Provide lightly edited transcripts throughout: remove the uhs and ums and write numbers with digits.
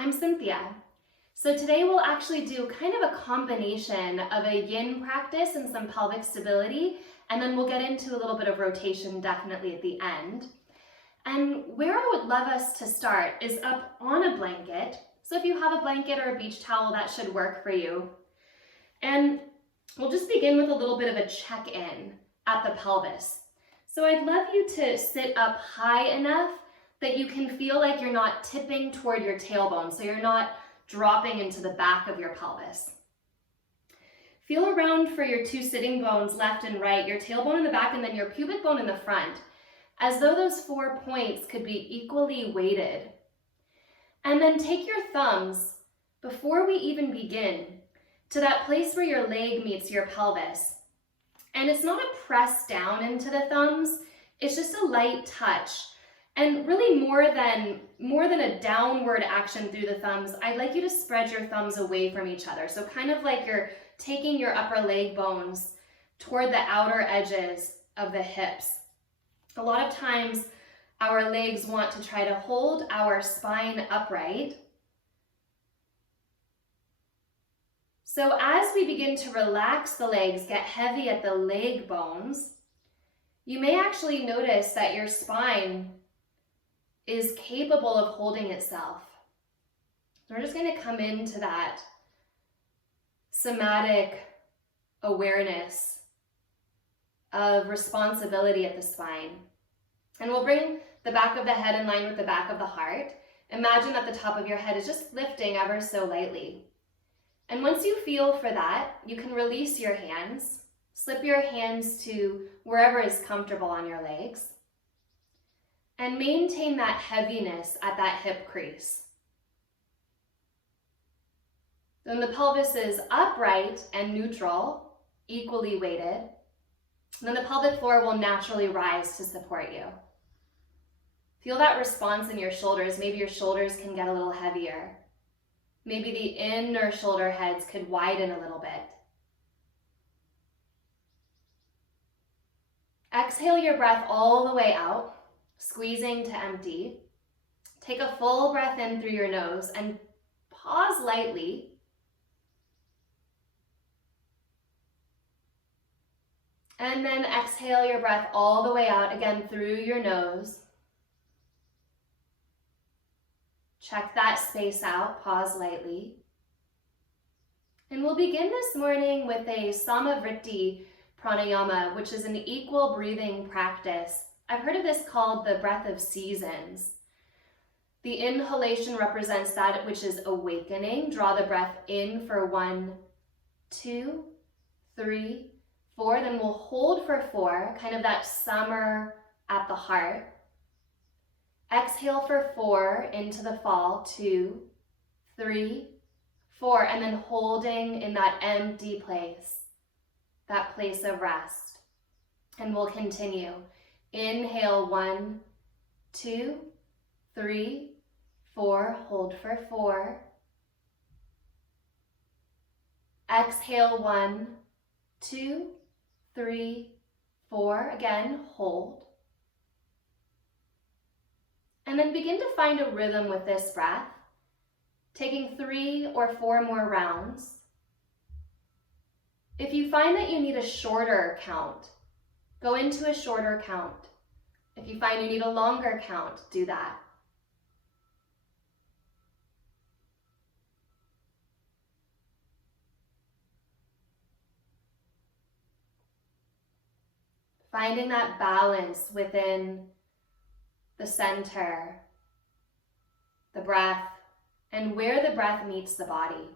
I'm Cynthia. So today we'll actually do kind of a combination of a yin practice and some pelvic stability, and then we'll get into a little bit of rotation definitely at the end. And where I would love us to start is up on a blanket. So if you have a blanket or a beach towel, that should work for you. And we'll just begin with a little bit of a check-in at the pelvis. So I'd love you to sit up high enough that you can feel like you're not tipping toward your tailbone, so you're not dropping into the back of your pelvis. Feel around for your two sitting bones, left and right, your tailbone in the back and then your pubic bone in the front, as though those 4 points could be equally weighted. And then take your thumbs, before we even begin, to that place where your leg meets your pelvis. And it's not a press down into the thumbs, it's just a light touch. And really more than a downward action through the thumbs, I'd like you to spread your thumbs away from each other. So kind of like you're taking your upper leg bones toward the outer edges of the hips. A lot of times our legs want to try to hold our spine upright. So as we begin to relax the legs, get heavy at the leg bones, you may actually notice that your spine is capable of holding itself. So we're just going to come into that somatic awareness of responsibility at the spine. And we'll bring the back of the head in line with the back of the heart. Imagine that the top of your head is just lifting ever so lightly. And once you feel for that, you can release your hands, slip your hands to wherever is comfortable on your legs, and maintain that heaviness at that hip crease. Then the pelvis is upright and neutral, equally weighted. Then the pelvic floor will naturally rise to support you. Feel that response in your shoulders. Maybe your shoulders can get a little heavier. Maybe the inner shoulder heads could widen a little bit. Exhale your breath all the way out, squeezing to empty. Take a full breath in through your nose and pause lightly. And then exhale your breath all the way out, again through your nose. Check that space out, pause lightly. And we'll begin this morning with a Samavriti pranayama, which is an equal breathing practice. I've heard of this called the breath of seasons. The inhalation represents that which is awakening. Draw the breath in for 1, 2, 3, 4. Then we'll hold for 4, kind of that summer at the heart. Exhale for 4 into the fall, 2, 3, 4, and then holding in that empty place, that place of rest. And we'll continue. Inhale 1, 2, 3, 4, hold for 4. Exhale 1, 2, 3, 4, again, hold. And then begin to find a rhythm with this breath, taking 3 or 4 more rounds. If you find that you need a shorter count, go into a shorter count. If you find you need a longer count, do that. Finding that balance within the center, the breath, and where the breath meets the body.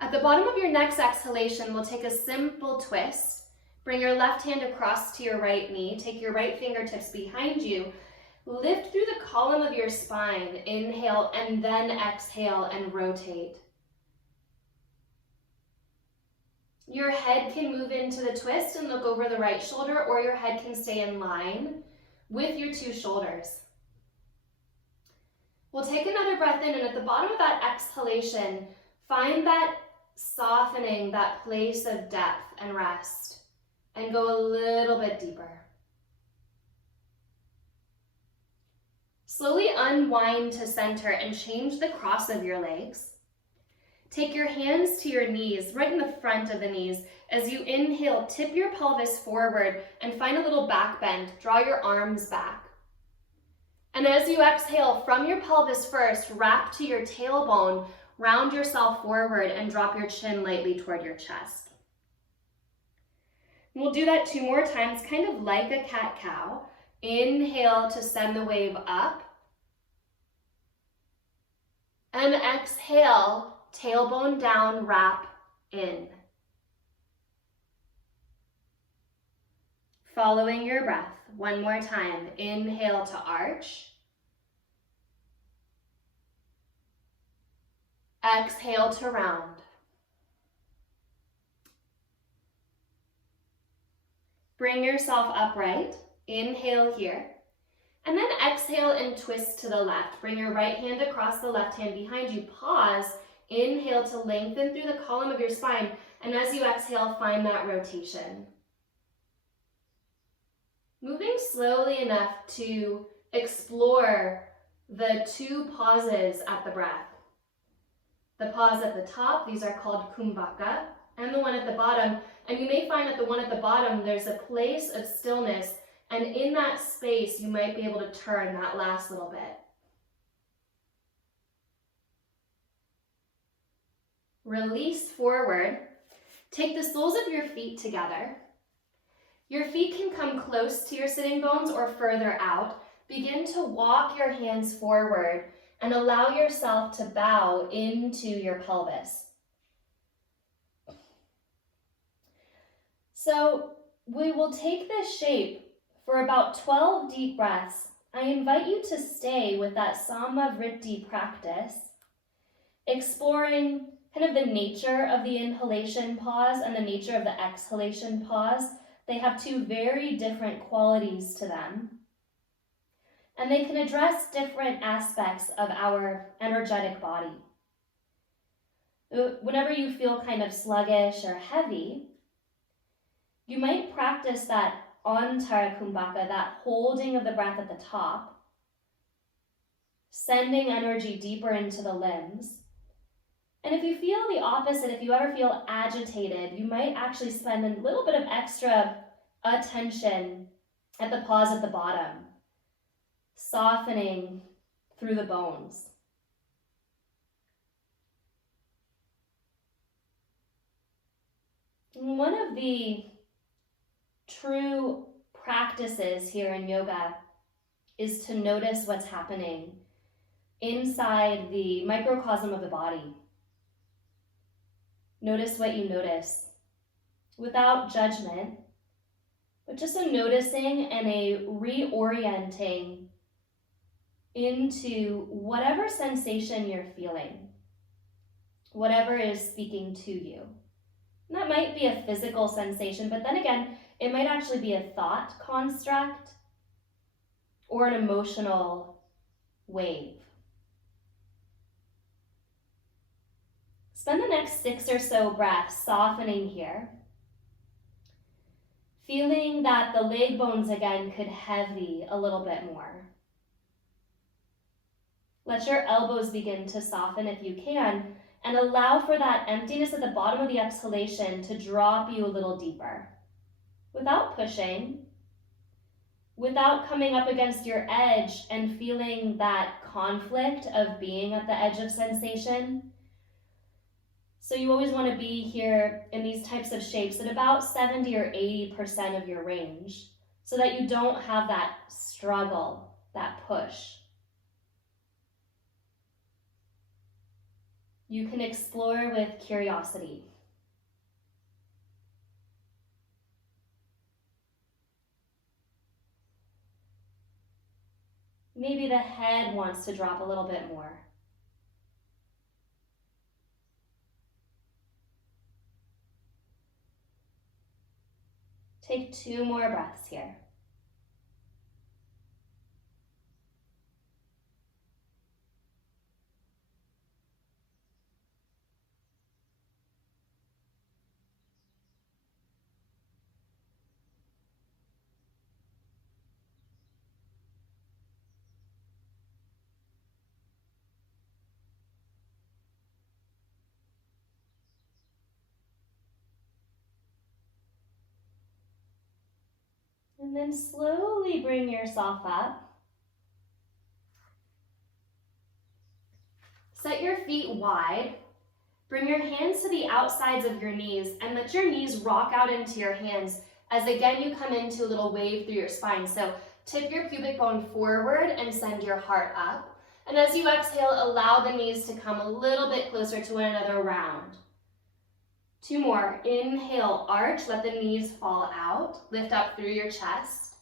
At the bottom of your next exhalation, we'll take a simple twist. Bring your left hand across to your right knee. Take your right fingertips behind you. Lift through the column of your spine. Inhale and then exhale and rotate. Your head can move into the twist and look over the right shoulder, or your head can stay in line with your 2 shoulders. We'll take another breath in, and at the bottom of that exhalation, find that softening, that place of depth and rest, and go a little bit deeper. Slowly unwind to center and change the cross of your legs. Take your hands to your knees, right in the front of the knees. As you inhale, tip your pelvis forward and find a little back bend. Draw your arms back. And as you exhale from your pelvis first, wrap to your tailbone, round yourself forward and drop your chin lightly toward your chest. And we'll do that 2 more times, kind of like a cat-cow. Inhale to send the wave up. And exhale, tailbone down, wrap in. Following your breath, 1 more time. Inhale to arch. Exhale to round. Bring yourself upright. Inhale here. And then exhale and twist to the left. Bring your right hand across the left hand behind you. Pause. Inhale to lengthen through the column of your spine. And as you exhale, find that rotation. Moving slowly enough to explore the 2 pauses at the breath. The pause at the top, these are called kumbhaka, and the one at the bottom. And you may find at the one at the bottom, there's a place of stillness. And in that space, you might be able to turn that last little bit. Release forward. Take the soles of your feet together. Your feet can come close to your sitting bones or further out. Begin to walk your hands forward and allow yourself to bow into your pelvis. So we will take this shape for about 12 deep breaths. I invite you to stay with that Samavritti practice, exploring kind of the nature of the inhalation pause and the nature of the exhalation pause. They have 2 very different qualities to them. And they can address different aspects of our energetic body. Whenever you feel kind of sluggish or heavy, you might practice that Antara Kumbhaka, that holding of the breath at the top, sending energy deeper into the limbs. And if you feel the opposite, if you ever feel agitated, you might actually spend a little bit of extra attention at the pause at the bottom, softening through the bones. One of the true practices here in yoga is to notice what's happening inside the microcosm of the body. Notice what you notice without judgment, but just a noticing and a reorienting into whatever sensation you're feeling, whatever is speaking to you. And that might be a physical sensation, but then again, it might actually be a thought construct or an emotional wave. Spend the next 6 or so breaths softening here, feeling that the leg bones again could heavy a little bit more. Let your elbows begin to soften if you can, and allow for that emptiness at the bottom of the exhalation to drop you a little deeper. Without pushing, without coming up against your edge and feeling that conflict of being at the edge of sensation. So you always want to be here in these types of shapes at about 70 or 80% of your range, so that you don't have that struggle, that push. You can explore with curiosity. Maybe the head wants to drop a little bit more. Take 2 more breaths here. And then slowly bring yourself up. Set your feet wide. Bring your hands to the outsides of your knees and let your knees rock out into your hands as again you come into a little wave through your spine. So tip your pubic bone forward and send your heart up. And as you exhale, allow the knees to come a little bit closer to one another round. 2 more. Inhale, arch, let the knees fall out. Lift up through your chest.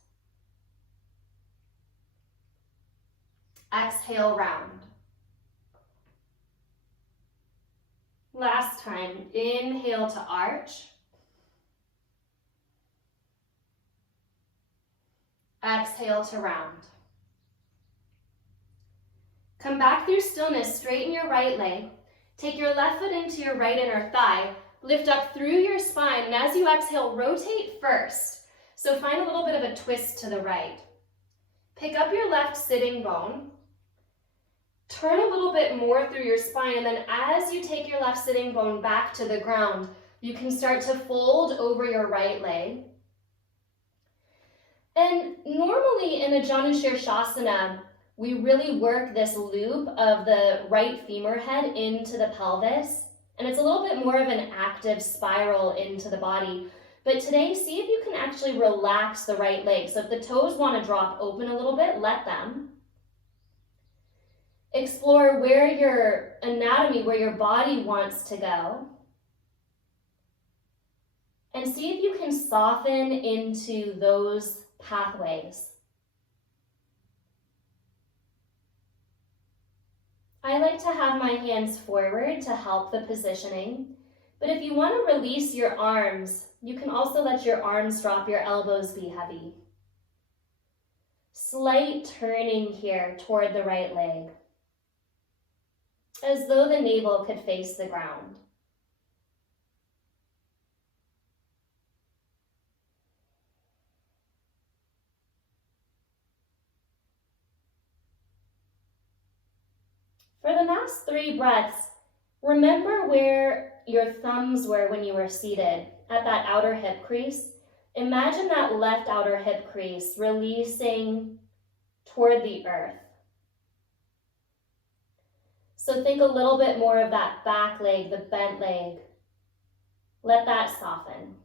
Exhale, round. Last time, inhale to arch. Exhale to round. Come back through stillness, straighten your right leg. Take your left foot into your right inner thigh. Lift up through your spine, and as you exhale, rotate first. So find a little bit of a twist to the right. Pick up your left sitting bone. Turn a little bit more through your spine, and then as you take your left sitting bone back to the ground, you can start to fold over your right leg. And normally in a Janushirshasana, we really work this loop of the right femur head into the pelvis, and it's a little bit more of an active spiral into the body. But today, see if you can actually relax the right leg. So if the toes want to drop open a little bit, let them. Explore where your anatomy, where your body wants to go. And see if you can soften into those pathways. I like to have my hands forward to help the positioning, but if you want to release your arms, you can also let your arms drop, your elbows be heavy. Slight turning here toward the right leg, as though the navel could face the ground. For the last 3 breaths, remember where your thumbs were when you were seated, at that outer hip crease. Imagine that left outer hip crease releasing toward the earth. So think a little bit more of that back leg, the bent leg. Let that soften.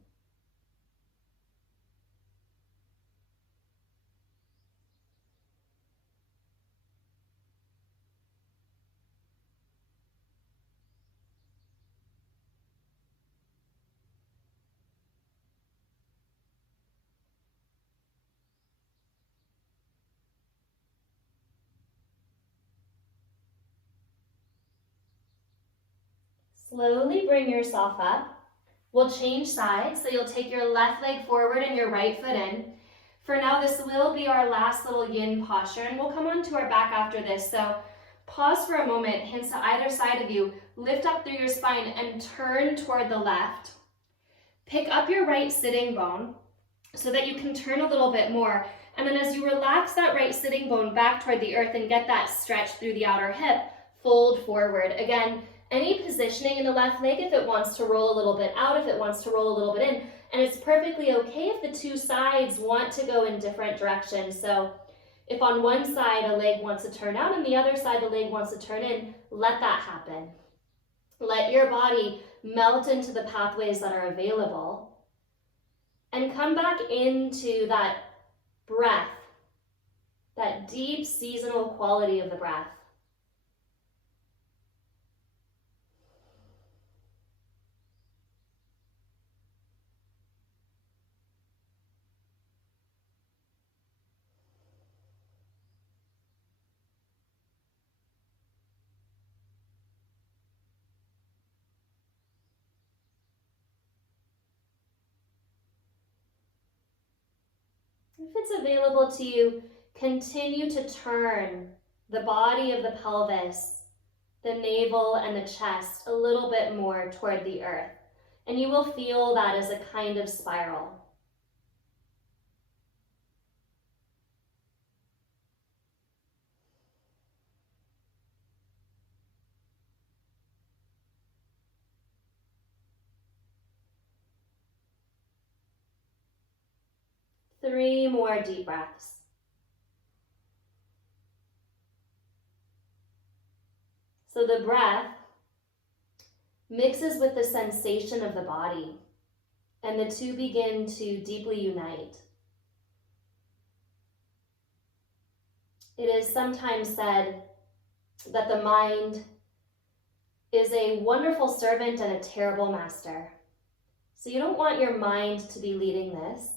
Slowly bring yourself up. We'll change sides, so you'll take your left leg forward and your right foot in. For now, this will be our last little yin posture, and we'll come onto our back after this. So pause for a moment, hands to either side of you, lift up through your spine and turn toward the left. Pick up your right sitting bone so that you can turn a little bit more. And then as you relax that right sitting bone back toward the earth and get that stretch through the outer hip, fold forward. Again, any positioning in the left leg, if it wants to roll a little bit out, if it wants to roll a little bit in, and it's perfectly okay if the 2 sides want to go in different directions. So if on one side a leg wants to turn out and the other side the leg wants to turn in, let that happen. Let your body melt into the pathways that are available and come back into that breath, that deep seasonal quality of the breath. If it's available to you, continue to turn the body of the pelvis, the navel and the chest a little bit more toward the earth. And you will feel that as a kind of spiral. 3 more deep breaths. So the breath mixes with the sensation of the body, and the two begin to deeply unite. It is sometimes said that the mind is a wonderful servant and a terrible master. So you don't want your mind to be leading this.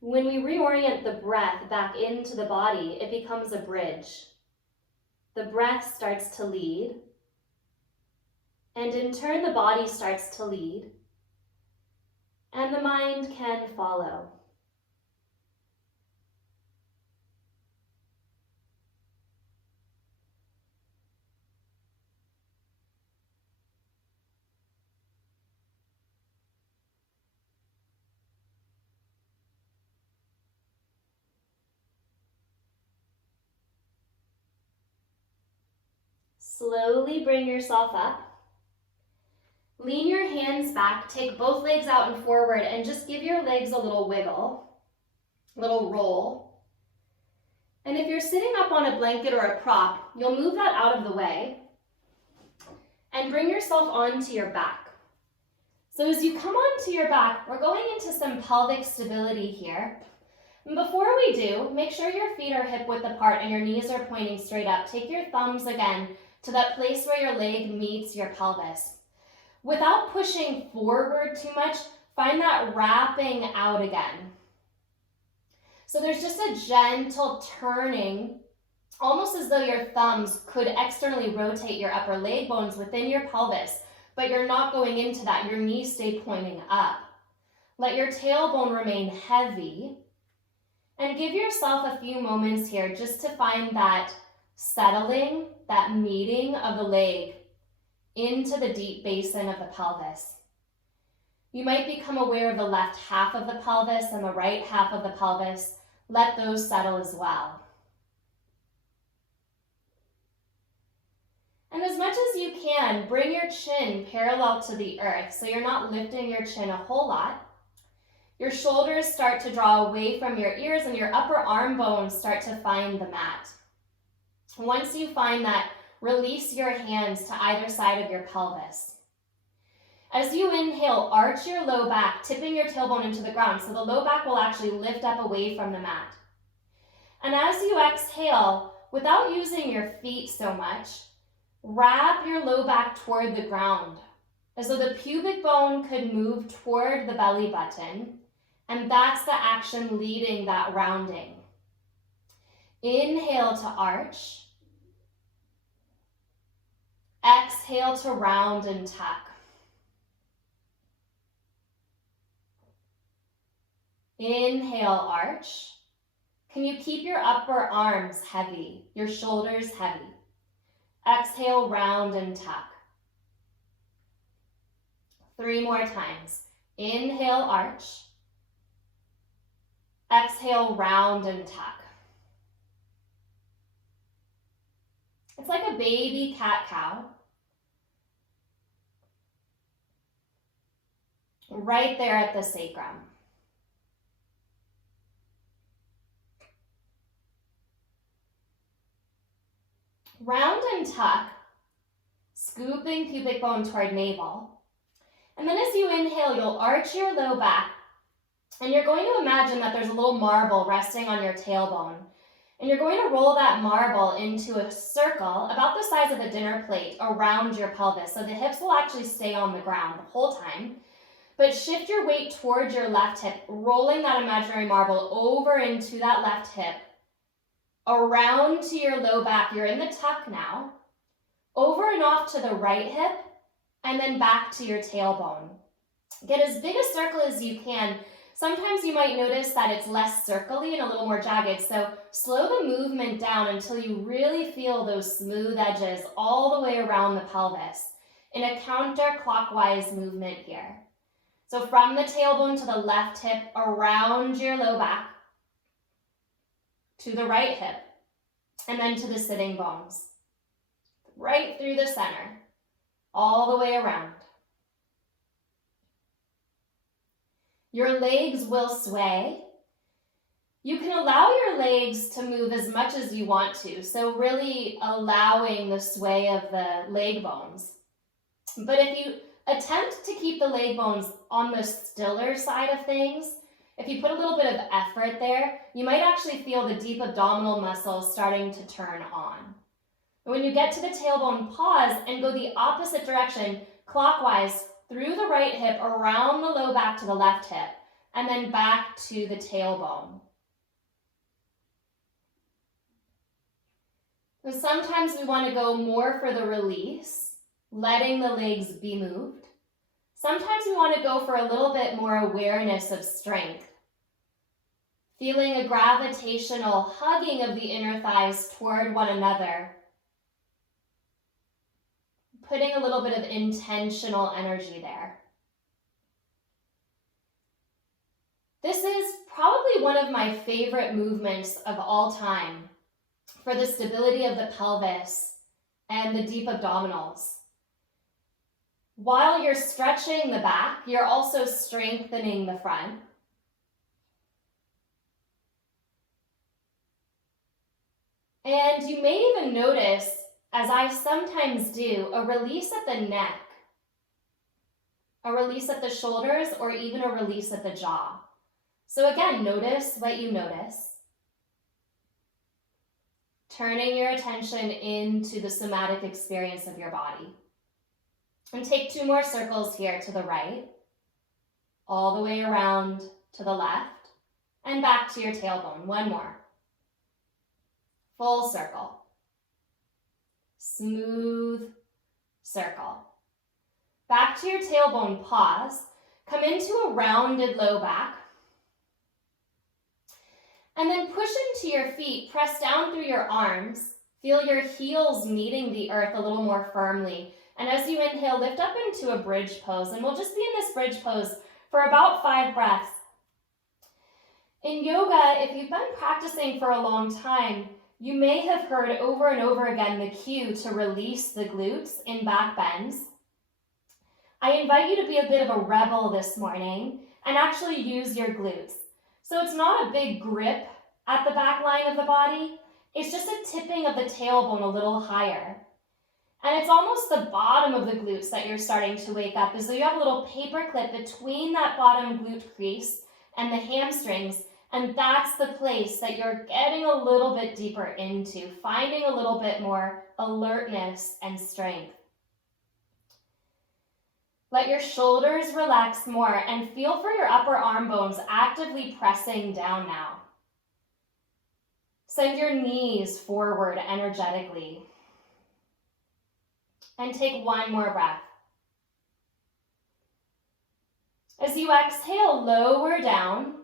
When we reorient the breath back into the body, it becomes a bridge. The breath starts to lead, and in turn the body starts to lead, and the mind can follow. Slowly bring yourself up. Lean your hands back, take both legs out and forward, and just give your legs a little wiggle, a little roll. And if you're sitting up on a blanket or a prop, you'll move that out of the way and bring yourself onto your back. So as you come onto your back, we're going into some pelvic stability here. And before we do, make sure your feet are hip width apart and your knees are pointing straight up. Take your thumbs again to that place where your leg meets your pelvis. Without pushing forward too much, find that wrapping out again. So there's just a gentle turning, almost as though your thumbs could externally rotate your upper leg bones within your pelvis, but you're not going into that. Your knees stay pointing up. Let your tailbone remain heavy, and give yourself a few moments here just to find that settling, that meeting of the leg into the deep basin of the pelvis. You might become aware of the left half of the pelvis and the right half of the pelvis. Let those settle as well. And as much as you can, bring your chin parallel to the earth so you're not lifting your chin a whole lot. Your shoulders start to draw away from your ears and your upper arm bones start to find the mat. Once you find that, release your hands to either side of your pelvis. As you inhale, arch your low back, tipping your tailbone into the ground, so the low back will actually lift up away from the mat. And as you exhale, without using your feet so much, wrap your low back toward the ground, as though the pubic bone could move toward the belly button, and that's the action leading that rounding. Inhale to arch. Exhale to round and tuck. Inhale, arch. Can you keep your upper arms heavy, your shoulders heavy? Exhale, round and tuck. 3 more times. Inhale, arch. Exhale, round and tuck. It's like a baby cat-cow. Right there at the sacrum. Round and tuck, scooping pubic bone toward navel. And then as you inhale, you'll arch your low back, and you're going to imagine that there's a little marble resting on your tailbone. And you're going to roll that marble into a circle about the size of a dinner plate around your pelvis. So the hips will actually stay on the ground the whole time. But shift your weight towards your left hip, rolling that imaginary marble over into that left hip, around to your low back. You're in the tuck now. Over and off to the right hip, and then back to your tailbone. Get as big a circle as you can. Sometimes you might notice that it's less circly and a little more jagged, so slow the movement down until you really feel those smooth edges all the way around the pelvis in a counterclockwise movement here. So from the tailbone to the left hip, around your low back, to the right hip, and then to the sitting bones. Right through the center, all the way around. Your legs will sway. You can allow your legs to move as much as you want to, so really allowing the sway of the leg bones. But if you attempt to keep the leg bones on the stiller side of things, if you put a little bit of effort there, you might actually feel the deep abdominal muscles starting to turn on. When you get to the tailbone, pause and go the opposite direction, clockwise, through the right hip, around the low back to the left hip, and then back to the tailbone. And sometimes we want to go more for the release, letting the legs be moved. Sometimes we want to go for a little bit more awareness of strength, feeling a gravitational hugging of the inner thighs toward one another, putting a little bit of intentional energy there. This is probably one of my favorite movements of all time for the stability of the pelvis and the deep abdominals. While you're stretching the back, you're also strengthening the front. And you may even notice, as I sometimes do, a release at the neck, a release at the shoulders, or even a release at the jaw. So again, notice what you notice. Turning your attention into the somatic experience of your body. And take 2 more circles here to the right, all the way around to the left, and back to your tailbone. 1 more. Full circle. Smooth circle. Back to your tailbone, pause. Come into a rounded low back. And then push into your feet, press down through your arms. Feel your heels meeting the earth a little more firmly. And as you inhale, lift up into a bridge pose. And we'll just be in this bridge pose for about 5 breaths. In yoga, if you've been practicing for a long time, you may have heard over and over again the cue to release the glutes in back bends. I invite you to be a bit of a rebel this morning and actually use your glutes. So it's not a big grip at the back line of the body. It's just a tipping of the tailbone a little higher. And it's almost the bottom of the glutes that you're starting to wake up, as though you have a little paper clip between that bottom glute crease and the hamstrings, and that's the place that you're getting a little bit deeper into, finding a little bit more alertness and strength. Let your shoulders relax more and feel for your upper arm bones actively pressing down now. Send your knees forward energetically. And take 1 more breath. As you exhale, lower down,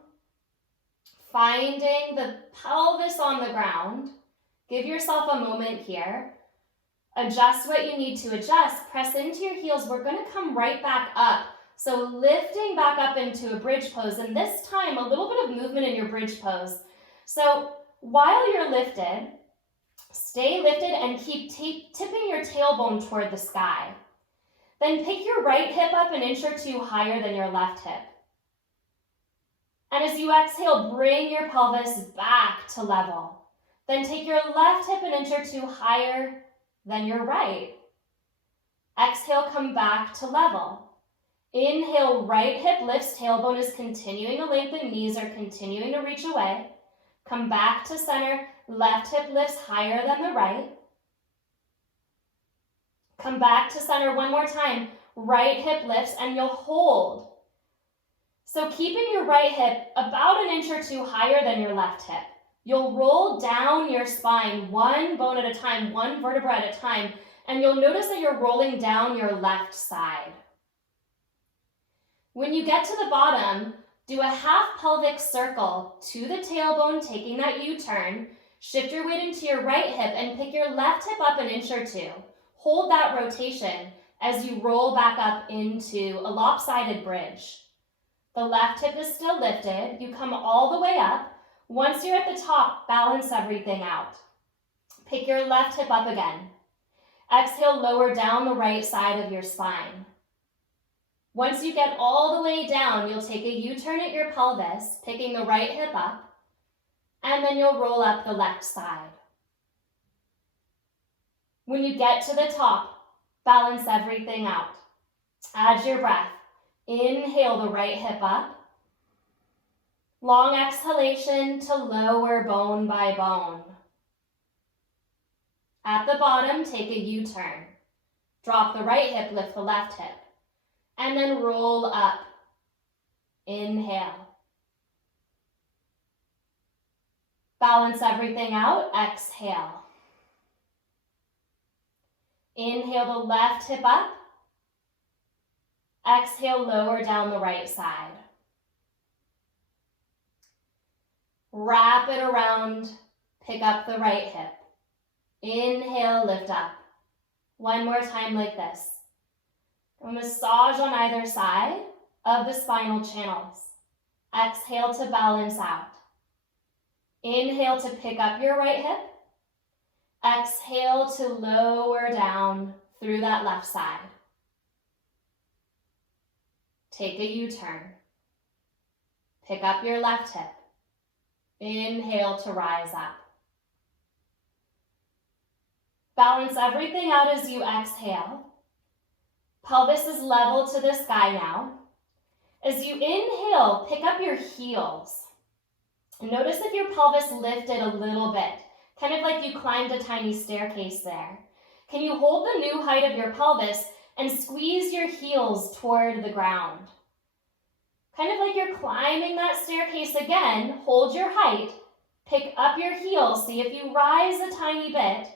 finding the pelvis on the ground. Give yourself a moment here. Adjust what you need to adjust. Press into your heels. We're going to come right back up. So lifting back up into a bridge pose, and this time a little bit of movement in your bridge pose. So while you're lifted, stay lifted and keep tipping your tailbone toward the sky. Then pick your right hip up 1 inch or 2 higher than your left hip. And as you exhale, bring your pelvis back to level. Then take your left hip 1 inch or 2 higher than your right. Exhale, come back to level. Inhale, right hip lifts, tailbone is continuing to lengthen, knees are continuing to reach away. Come back to center, left hip lifts higher than the right. Come back to center 1 more time, right hip lifts, and you'll hold. So keeping your right hip about 1 inch or 2 higher than your left hip. You'll roll down your spine 1 bone at a time, 1 vertebra at a time, and you'll notice that you're rolling down your left side. When you get to the bottom, do a half pelvic circle to the tailbone, taking that U-turn. Shift your weight into your right hip and pick your left hip up 1 inch or 2. Hold that rotation as you roll back up into a lopsided bridge. The left hip is still lifted. You come all the way up. Once you're at the top, balance everything out. Pick your left hip up again. Exhale, lower down the right side of your spine. Once you get all the way down, you'll take a U-turn at your pelvis, picking the right hip up, and then you'll roll up the left side. When you get to the top, balance everything out. Add your breath. Inhale the right hip up. Long exhalation to lower bone by bone. At the bottom, take a U-turn. Drop the right hip, lift the left hip. And then roll up. Inhale. Balance everything out. Exhale. Inhale the left hip up. Exhale, lower down the right side. Wrap it around. Pick up the right hip. Inhale, lift up. One more time like this. A massage on either side of the spinal channels. Exhale to balance out. Inhale to pick up your right hip. Exhale to lower down through that left side. Take a U-turn. Pick up your left hip. Inhale to rise up. Balance everything out as you exhale. Pelvis is level to the sky now. As you inhale, pick up your heels. Notice if your pelvis lifted a little bit, kind of like you climbed a tiny staircase there. Can you hold the new height of your pelvis and squeeze your heels toward the ground? Kind of like you're climbing that staircase again, hold your height, pick up your heels, see if you rise a tiny bit.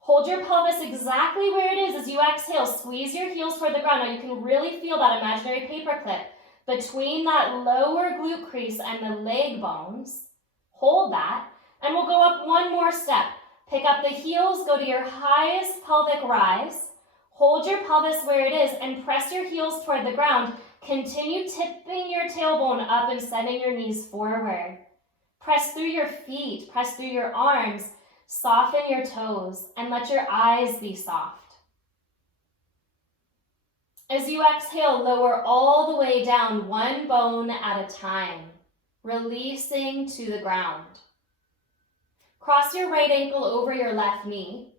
Hold your pelvis exactly where it is as you exhale. Squeeze your heels toward the ground. Now you can really feel that imaginary paperclip between that lower glute crease and the leg bones. Hold that, and we'll go up one more step. Pick up the heels, go to your highest pelvic rise. Hold your pelvis where it is and press your heels toward the ground. Continue tipping your tailbone up and sending your knees forward. Press through your feet, press through your arms. Soften your toes and let your eyes be soft. As you exhale, lower all the way down, one bone at a time, releasing to the ground. Cross your right ankle over your left knee.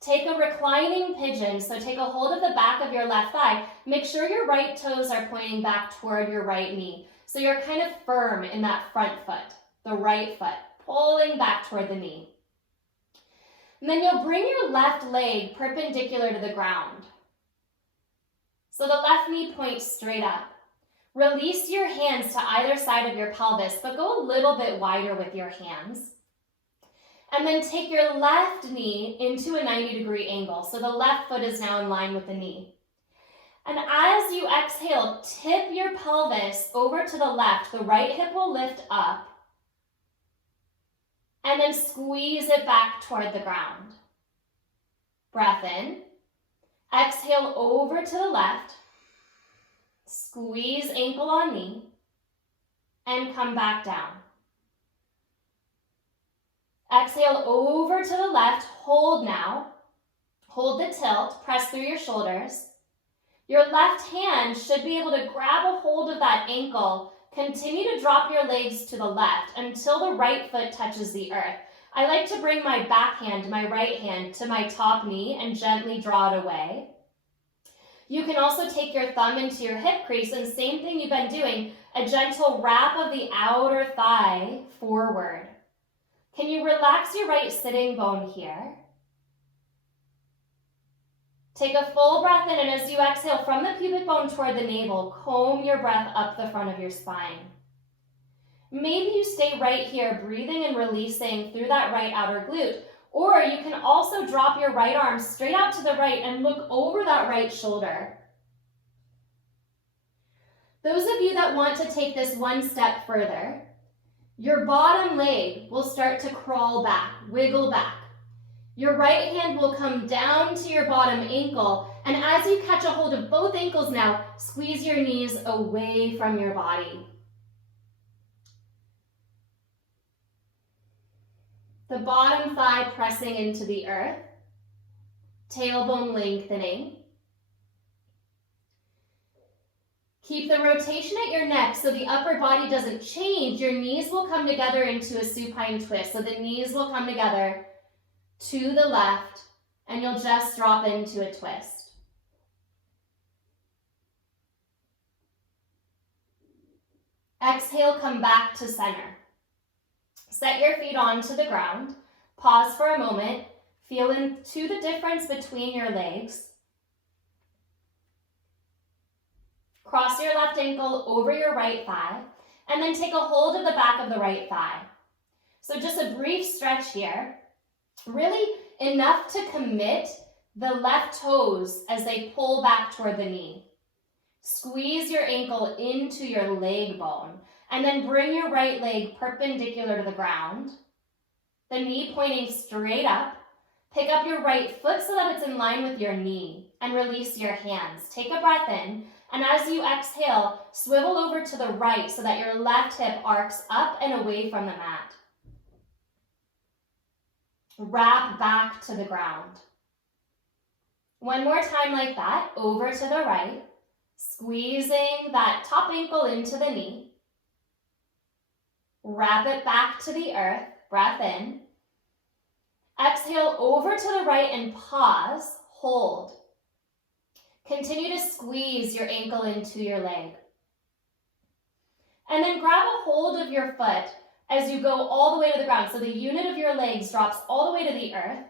Take a reclining pigeon, so take a hold of the back of your left thigh. Make sure your right toes are pointing back toward your right knee. So you're kind of firm in that front foot, the right foot, pulling back toward the knee. And then you'll bring your left leg perpendicular to the ground. So the left knee points straight up. Release your hands to either side of your pelvis, but go a little bit wider with your hands. And then take your left knee into a 90-degree angle. So the left foot is now in line with the knee. And as you exhale, tip your pelvis over to the left. The right hip will lift up. And then squeeze it back toward the ground. Breath in. Exhale over to the left. Squeeze ankle on knee. And come back down. Exhale over to the left. Hold now. Hold the tilt. Press through your shoulders. Your left hand should be able to grab a hold of that ankle. Continue to drop your legs to the left until the right foot touches the earth. I like to bring my back hand, my right hand, to my top knee and gently draw it away. You can also take your thumb into your hip crease and same thing you've been doing, a gentle wrap of the outer thigh forward. Can you relax your right sitting bone here? Take a full breath in, and as you exhale from the pubic bone toward the navel, comb your breath up the front of your spine. Maybe you stay right here, breathing and releasing through that right outer glute, or you can also drop your right arm straight out to the right and look over that right shoulder. Those of you that want to take this one step further, your bottom leg will start to crawl back, wiggle back. Your right hand will come down to your bottom ankle, and as you catch a hold of both ankles now, squeeze your knees away from your body. The bottom thigh pressing into the earth, tailbone lengthening. Keep the rotation at your neck so the upper body doesn't change. Your knees will come together into a supine twist. So the knees will come together to the left and you'll just drop into a twist. Exhale, come back to center. Set your feet onto the ground. Pause for a moment. Feel into the difference between your legs. Cross your left ankle over your right thigh, and then take a hold of the back of the right thigh. So just a brief stretch here. Really enough to commit the left toes as they pull back toward the knee. Squeeze your ankle into your leg bone, and then bring your right leg perpendicular to the ground. The knee pointing straight up. Pick up your right foot so that it's in line with your knee, and release your hands. Take a breath in. And as you exhale, swivel over to the right so that your left hip arcs up and away from the mat. Wrap back to the ground. One more time like that, over to the right, squeezing that top ankle into the knee. Wrap it back to the earth, breath in. Exhale over to the right and pause, hold. Continue to squeeze your ankle into your leg. And then grab a hold of your foot as you go all the way to the ground. So the unit of your legs drops all the way to the earth.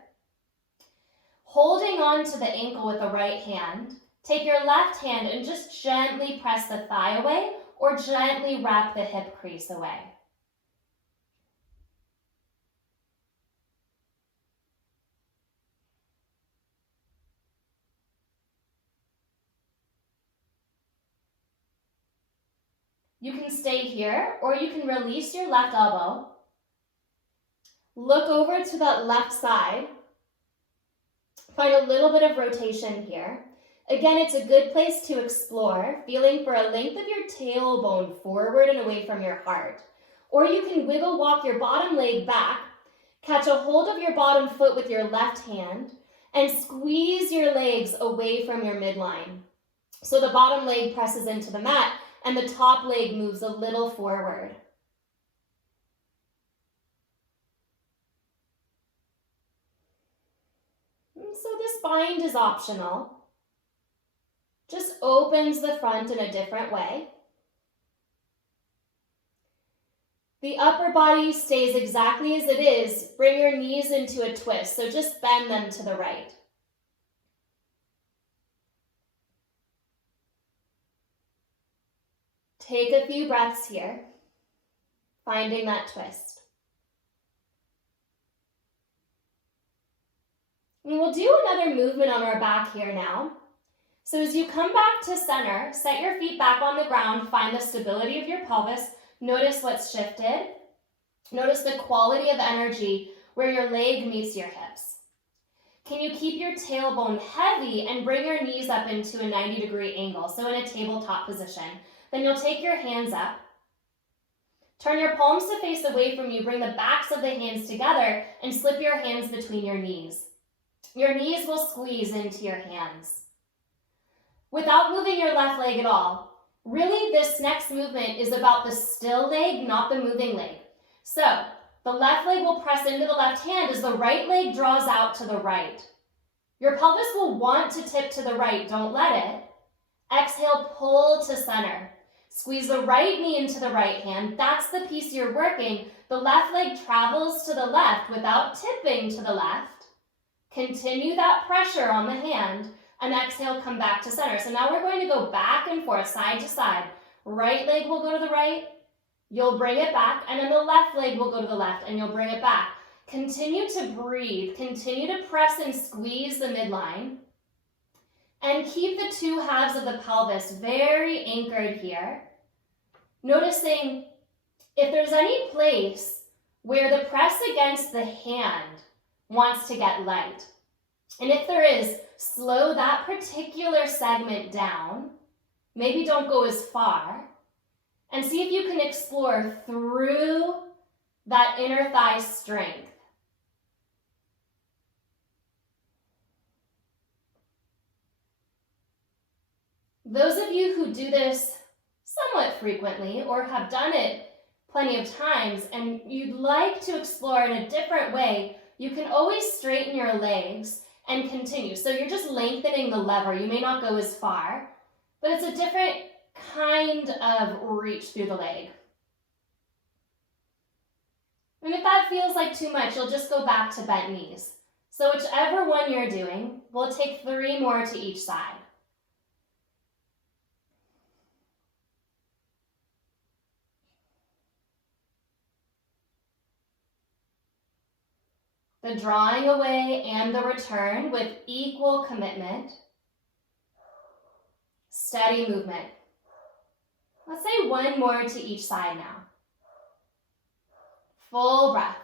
Holding on to the ankle with the right hand, take your left hand and just gently press the thigh away or gently wrap the hip crease away. You can stay here, or you can release your left elbow. Look over to that left side. Find a little bit of rotation here. Again, it's a good place to explore, feeling for a length of your tailbone forward and away from your heart. Or you can wiggle walk your bottom leg back, catch a hold of your bottom foot with your left hand, and squeeze your legs away from your midline. So the bottom leg presses into the mat, and the top leg moves a little forward. So this bind is optional. Just opens the front in a different way. The upper body stays exactly as it is. Bring your knees into a twist, so just bend them to the right. Take a few breaths here, finding that twist. And we'll do another movement on our back here now. So as you come back to center, set your feet back on the ground, find the stability of your pelvis. Notice what's shifted. Notice the quality of energy where your leg meets your hips. Can you keep your tailbone heavy and bring your knees up into a 90-degree angle, so in a tabletop position? Then you'll take your hands up, turn your palms to face away from you, bring the backs of the hands together, and slip your hands between your knees. Your knees will squeeze into your hands. Without moving your left leg at all, really this next movement is about the still leg, not the moving leg. So the left leg will press into the left hand as the right leg draws out to the right. Your pelvis will want to tip to the right, don't let it. Exhale, pull to center. Squeeze the right knee into the right hand. That's the piece you're working. The left leg travels to the left without tipping to the left. Continue that pressure on the hand, and exhale, come back to center. So now we're going to go back and forth, side to side. Right leg will go to the right, you'll bring it back, and then the left leg will go to the left, and you'll bring it back. Continue to breathe. Continue to press and squeeze the midline. And keep the two halves of the pelvis very anchored here. Noticing if there's any place where the press against the hand wants to get light. And if there is, slow that particular segment down. Maybe don't go as far. And see if you can explore through that inner thigh strength. Those of you who do this somewhat frequently or have done it plenty of times and you'd like to explore in a different way, you can always straighten your legs and continue. So you're just lengthening the lever. You may not go as far, but it's a different kind of reach through the leg. And if that feels like too much, you'll just go back to bent knees. So whichever one you're doing, we'll take 3 more to each side. The drawing away and the return with equal commitment. Steady movement. Let's say 1 more to each side now. Full breath.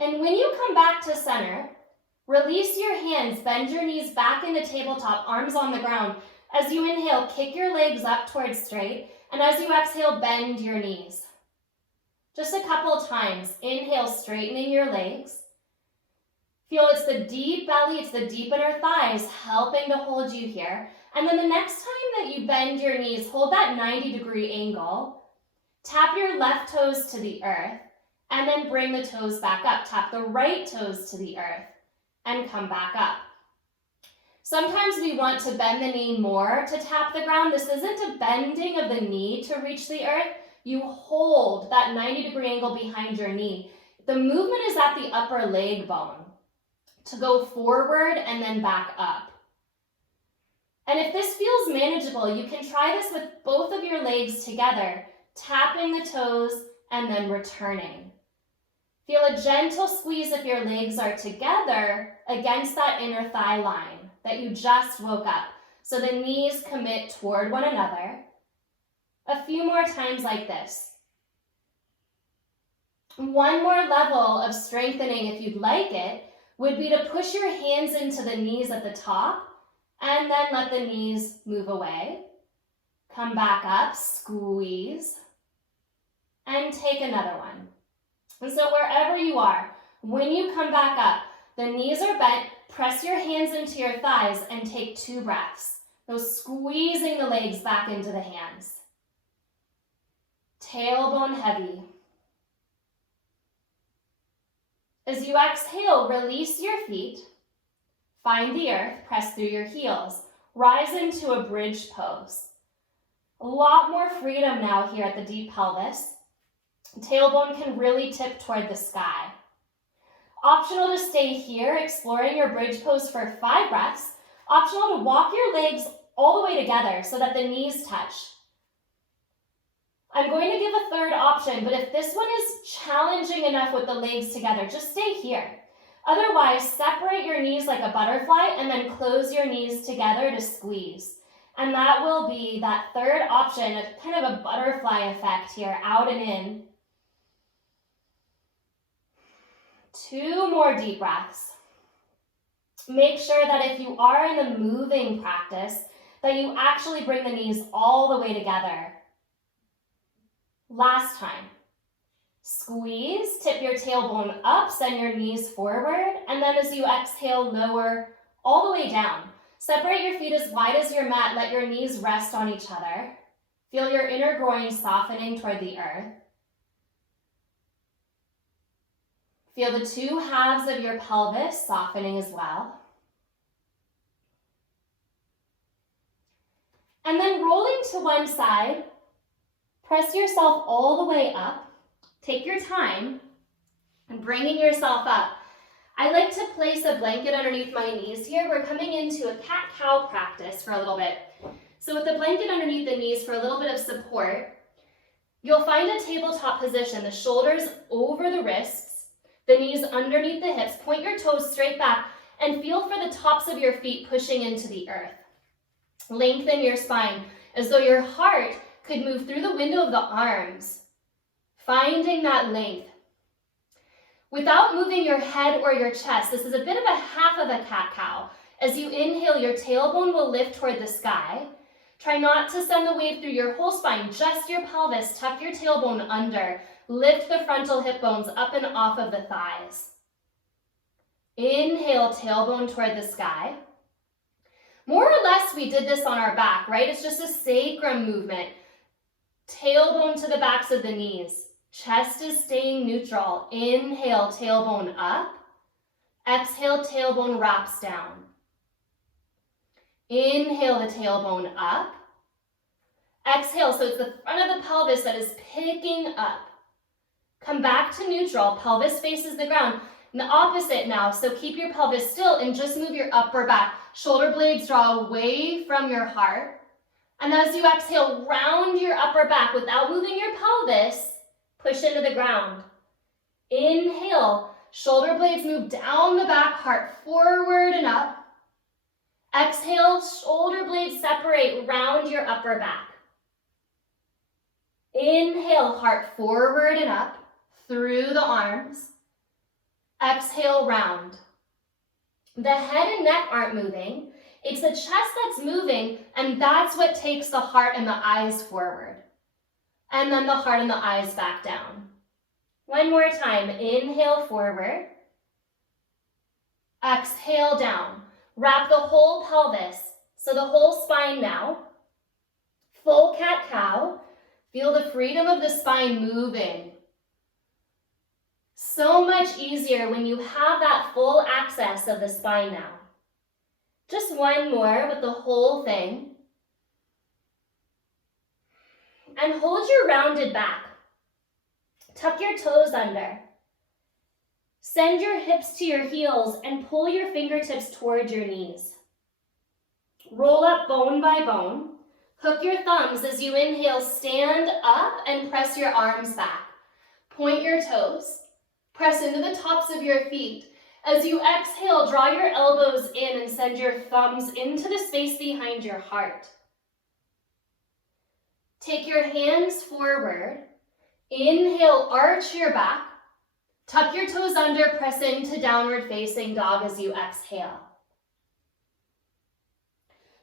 And when you come back to center, release your hands, bend your knees back into tabletop, arms on the ground. As you inhale, kick your legs up towards straight, and as you exhale, bend your knees. Just a couple times. Inhale, straightening your legs. Feel it's the deep belly, it's the deep inner thighs helping to hold you here. And then the next time that you bend your knees, hold that 90-degree angle. Tap your left toes to the earth, and then bring the toes back up. Tap the right toes to the earth, and come back up. Sometimes we want to bend the knee more to tap the ground. This isn't a bending of the knee to reach the earth. You hold that 90-degree angle behind your knee. The movement is at the upper leg bone to go forward and then back up. And if this feels manageable, you can try this with both of your legs together, tapping the toes and then returning. Feel a gentle squeeze if your legs are together against that inner thigh line that you just woke up. So the knees commit toward one another. A few more times like this. 1 more level of strengthening, if you'd like it, would be to push your hands into the knees at the top and then let the knees move away. Come back up, squeeze, and take another one. And so wherever you are, when you come back up, the knees are bent, press your hands into your thighs and take 2 breaths. So squeezing the legs back into the hands. Tailbone heavy. As you exhale, release your feet. Find the earth, press through your heels. Rise into a bridge pose. A lot more freedom now here at the deep pelvis. Tailbone can really tip toward the sky. Optional to stay here, exploring your bridge pose for 5 breaths. Optional to walk your legs all the way together so that the knees touch. I'm going to give a 3rd option, but if this one is challenging enough with the legs together, just stay here. Otherwise, separate your knees like a butterfly and then close your knees together to squeeze. And that will be that 3rd option, kind of a butterfly effect here, out and in. 2 more deep breaths. Make sure that if you are in the moving practice, that you actually bring the knees all the way together. Last time. Squeeze, tip your tailbone up, send your knees forward, and then as you exhale, lower all the way down. Separate your feet as wide as your mat, let your knees rest on each other. Feel your inner groin softening toward the earth. Feel the 2 halves of your pelvis softening as well. And then rolling to one side, press yourself all the way up. Take your time and bringing yourself up. I like to place a blanket underneath my knees here. We're coming into a cat-cow practice for a little bit. So with the blanket underneath the knees for a little bit of support, you'll find a tabletop position, the shoulders over the wrists, the knees underneath the hips. Point your toes straight back and feel for the tops of your feet pushing into the earth. Lengthen your spine as though your heart could move through the window of the arms, finding that length. Without moving your head or your chest, this is a bit of a half of a cat-cow. As you inhale, your tailbone will lift toward the sky. Try not to send the wave through your whole spine, just your pelvis. Tuck your tailbone under. Lift the frontal hip bones up and off of the thighs. Inhale, tailbone toward the sky. More or less, we did this on our back, right? It's just a sacrum movement. Tailbone to the backs of the knees. Chest is staying neutral. Inhale, tailbone up. Exhale, tailbone wraps down. Inhale, the tailbone up. Exhale, so it's the front of the pelvis that is picking up. Come back to neutral. Pelvis faces the ground. And the opposite now, so keep your pelvis still and just move your upper back. Shoulder blades draw away from your heart. And as you exhale, round your upper back without moving your pelvis, push into the ground. Inhale, shoulder blades move down the back, heart forward and up. Exhale, shoulder blades separate, round your upper back. Inhale, heart forward and up, through the arms. Exhale, round. The head and neck aren't moving. It's the chest that's moving, and that's what takes the heart and the eyes forward. And then the heart and the eyes back down. One more time. Inhale, forward. Exhale, down. Wrap the whole pelvis, so the whole spine now. Full cat-cow. Feel the freedom of the spine moving. So much easier when you have that full access of the spine now. Just one more with the whole thing. And hold your rounded back. Tuck your toes under. Send your hips to your heels and pull your fingertips toward your knees. Roll up bone by bone. Hook your thumbs as you inhale, stand up and press your arms back. Point your toes. Press into the tops of your feet. As you exhale, draw your elbows in and send your thumbs into the space behind your heart. Take your hands forward. Inhale, arch your back. Tuck your toes under, press into downward facing dog as you exhale.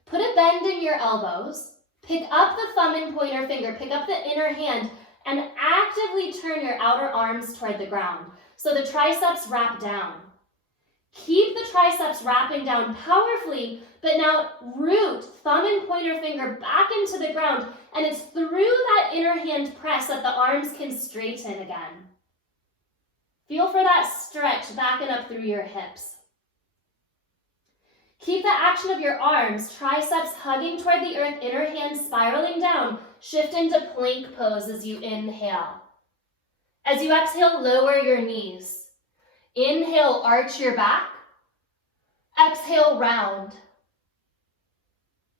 Put a bend in your elbows. Pick up the thumb and pointer finger. Pick up the inner hand and actively turn your outer arms toward the ground. So the triceps wrap down. Keep the triceps wrapping down powerfully, but now root thumb and pointer finger back into the ground, and it's through that inner hand press that the arms can straighten again. Feel for that stretch back and up through your hips. Keep the action of your arms, triceps hugging toward the earth, inner hand spiraling down. Shift into plank pose as you inhale. As you exhale, lower your knees. Inhale, arch your back. Exhale, round.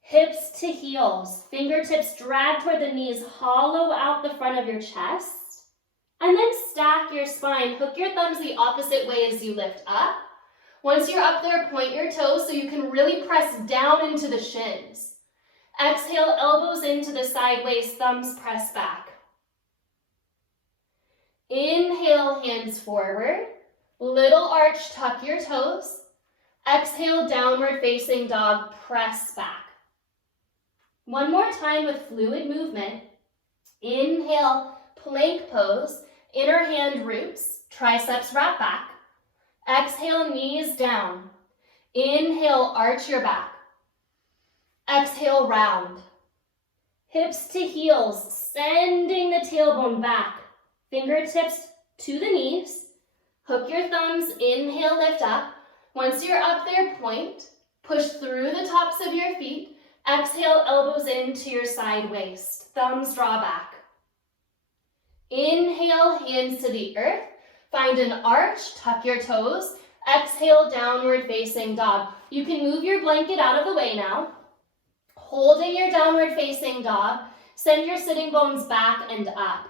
Hips to heels. Fingertips drag toward the knees. Hollow out the front of your chest. And then stack your spine. Hook your thumbs the opposite way as you lift up. Once you're up there, point your toes so you can really press down into the shins. Exhale, elbows into the side waist, thumbs press back. Inhale, hands forward. Little arch, tuck your toes. Exhale, downward facing dog, press back. One more time with fluid movement. Inhale, plank pose. Inner hand roots, triceps wrap back. Exhale, knees down. Inhale, arch your back. Exhale, round. Hips to heels, sending the tailbone back. Fingertips to the knees. Hook your thumbs, inhale, lift up. Once you're up there, point. Push through the tops of your feet. Exhale, elbows into your side waist. Thumbs draw back. Inhale, hands to the earth. Find an arch, tuck your toes. Exhale, downward facing dog. You can move your blanket out of the way now. Holding your downward facing dog, send your sitting bones back and up.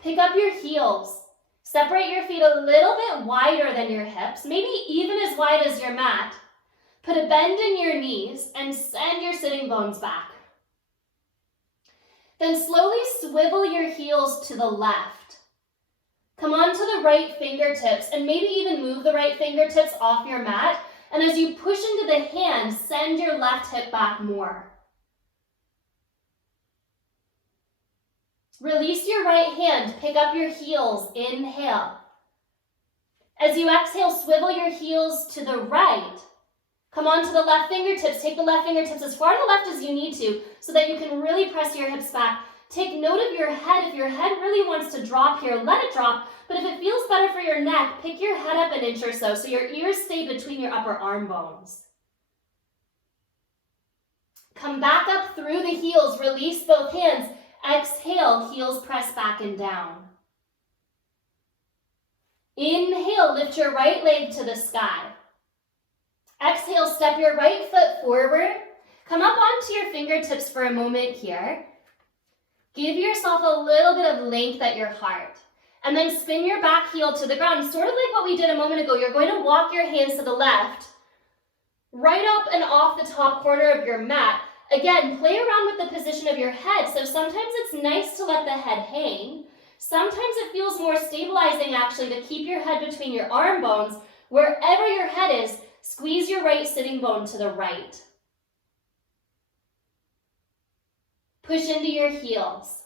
Pick up your heels. Separate your feet a little bit wider than your hips, maybe even as wide as your mat. Put a bend in your knees and send your sitting bones back. Then slowly swivel your heels to the left. Come onto the right fingertips and maybe even move the right fingertips off your mat. And as you push into the hand, send your left hip back more. Release your right hand, pick up your heels, inhale. As you exhale, swivel your heels to the right. Come on to the left fingertips. Take the left fingertips as far to the left as you need to so that you can really press your hips back. Take note of your head. If your head really wants to drop here, let it drop. But if it feels better for your neck, pick your head up an inch or so your ears stay between your upper arm bones. Come back up through the heels. Release both hands. Exhale, heels press back and down. Inhale, lift your right leg to the sky. Exhale, step your right foot forward. Come up onto your fingertips for a moment here. Give yourself a little bit of length at your heart. And then spin your back heel to the ground, sort of like what we did a moment ago. You're going to walk your hands to the left, right up and off the top corner of your mat. Again, play around with the position of your head. So sometimes it's nice to let the head hang. Sometimes it feels more stabilizing actually to keep your head between your arm bones. Wherever your head is, squeeze your right sitting bone to the right. Push into your heels.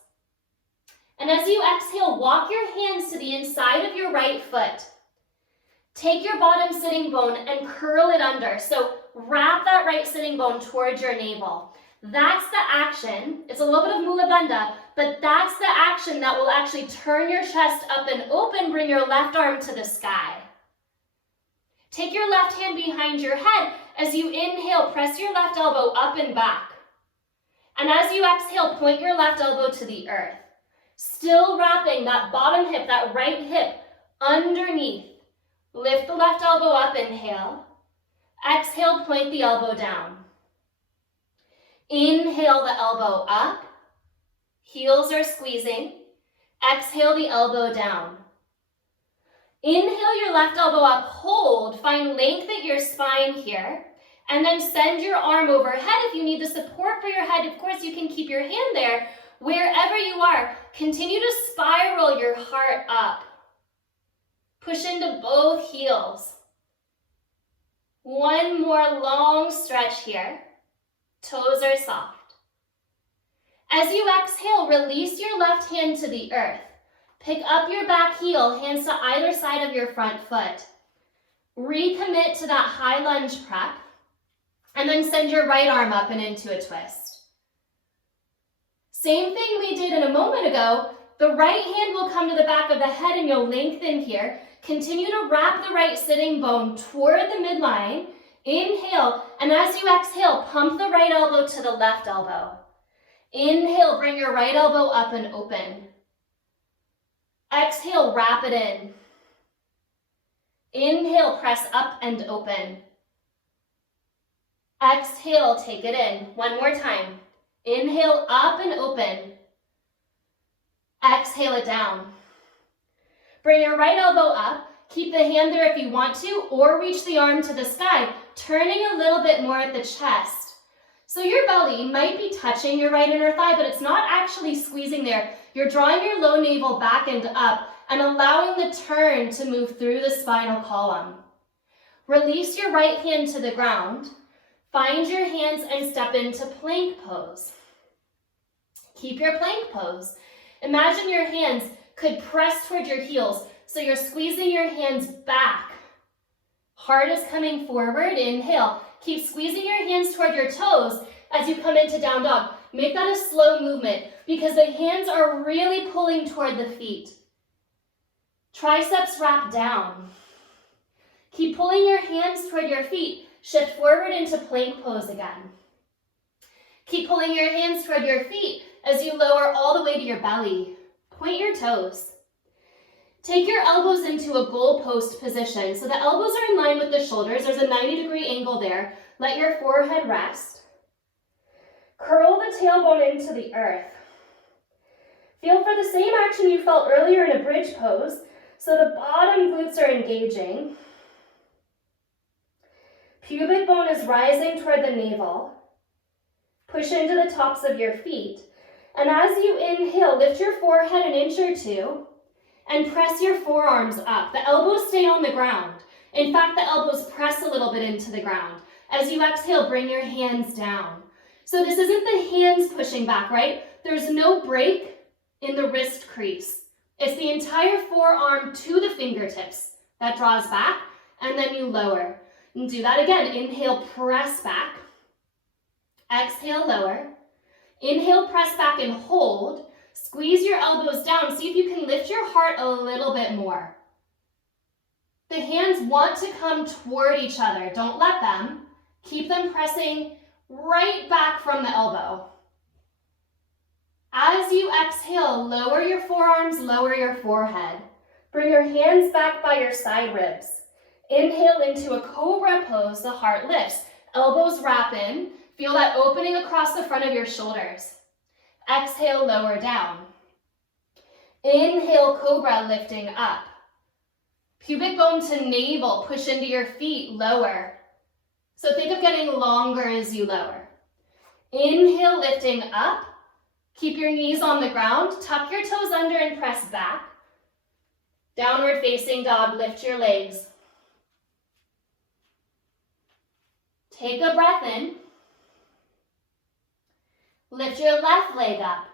And as you exhale, walk your hands to the inside of your right foot. Take your bottom sitting bone and curl it under. So wrap that right sitting bone towards your navel. That's the action. It's a little bit of mula bandha, but that's the action that will actually turn your chest up and open, bring your left arm to the sky. Take your left hand behind your head. As you inhale, press your left elbow up and back. And as you exhale, point your left elbow to the earth. Still wrapping that bottom hip, that right hip underneath. Lift the left elbow up, inhale. Exhale, point the elbow down. Inhale the elbow up. Heels are squeezing. Exhale the elbow down. Inhale your left elbow up, hold. Find length at your spine here. And then send your arm overhead. If you need the support for your head, of course, you can keep your hand there. Wherever you are, continue to spiral your heart up. Push into both heels. One more long stretch here. Toes are soft. As you exhale, release your left hand to the earth. Pick up your back heel, hands to either side of your front foot. Recommit to that high lunge prep. And then send your right arm up and into a twist. Same thing we did in a moment ago. The right hand will come to the back of the head and you'll lengthen here. Continue to wrap the right sitting bone toward the midline. Inhale, and as you exhale, pump the right elbow to the left elbow. Inhale, bring your right elbow up and open. Exhale, wrap it in. Inhale, press up and open. Exhale, take it in. One more time. Inhale, up and open. Exhale it down. Bring your right elbow up. Keep the hand there if you want to, or reach the arm to the sky, turning a little bit more at the chest. So your belly might be touching your right inner thigh, but it's not actually squeezing there. You're drawing your low navel back and up and allowing the turn to move through the spinal column. Release your right hand to the ground. Find your hands and step into plank pose. Keep your plank pose. Imagine your hands could press toward your heels, so you're squeezing your hands back. Heart is coming forward, inhale. Keep squeezing your hands toward your toes as you come into down dog. Make that a slow movement because the hands are really pulling toward the feet. Triceps wrap down. Keep pulling your hands toward your feet. Shift forward into plank pose again. Keep pulling your hands toward your feet as you lower all the way to your belly. Point your toes. Take your elbows into a goalpost position. So the elbows are in line with the shoulders. There's a 90-degree angle there. Let your forehead rest. Curl the tailbone into the earth. Feel for the same action you felt earlier in a bridge pose. So the bottom glutes are engaging. Pubic bone is rising toward the navel. Push into the tops of your feet. And as you inhale, lift your forehead an inch or two and press your forearms up. The elbows stay on the ground. In fact, the elbows press a little bit into the ground. As you exhale, bring your hands down. So this isn't the hands pushing back, right? There's no break in the wrist crease. It's the entire forearm to the fingertips. That draws back, and then you lower. And do that again. Inhale, press back. Exhale, lower. Inhale, press back and hold. Squeeze your elbows down. See if you can lift your heart a little bit more. The hands want to come toward each other. Don't let them. Keep them pressing right back from the elbow. As you exhale, lower your forearms, lower your forehead. Bring your hands back by your side ribs. Inhale into a cobra pose, the heart lifts. Elbows wrap in. Feel that opening across the front of your shoulders. Exhale, lower down. Inhale, cobra, lifting up. Pubic bone to navel, push into your feet, lower. So think of getting longer as you lower. Inhale, lifting up. Keep your knees on the ground. Tuck your toes under and press back. Downward facing dog, lift your legs. Take a breath in. Lift your left leg up.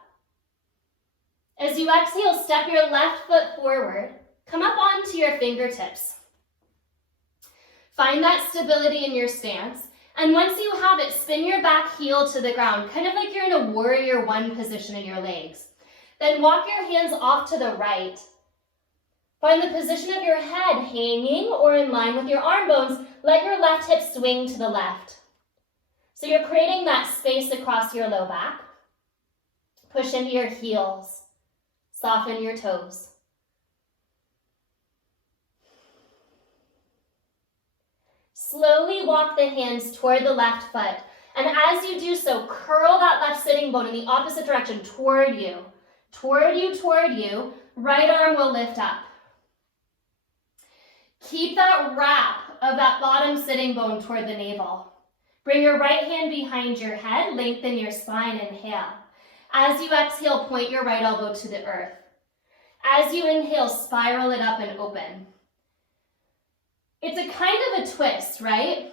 As you exhale, step your left foot forward. Come up onto your fingertips. Find that stability in your stance. And once you have it, spin your back heel to the ground, kind of like you're in a warrior one position in your legs. Then walk your hands off to the right. Find the position of your head hanging or in line with your arm bones. Let your left hip swing to the left. So you're creating that space across your low back. Push into your heels. Soften your toes. Slowly walk the hands toward the left foot. And as you do so, curl that left sitting bone in the opposite direction toward you. Toward you, toward you. Right arm will lift up. Keep that wrap of that bottom sitting bone toward the navel. Bring your right hand behind your head, lengthen your spine, inhale. As you exhale, point your right elbow to the earth. As you inhale, spiral it up and open. It's a kind of a twist, right?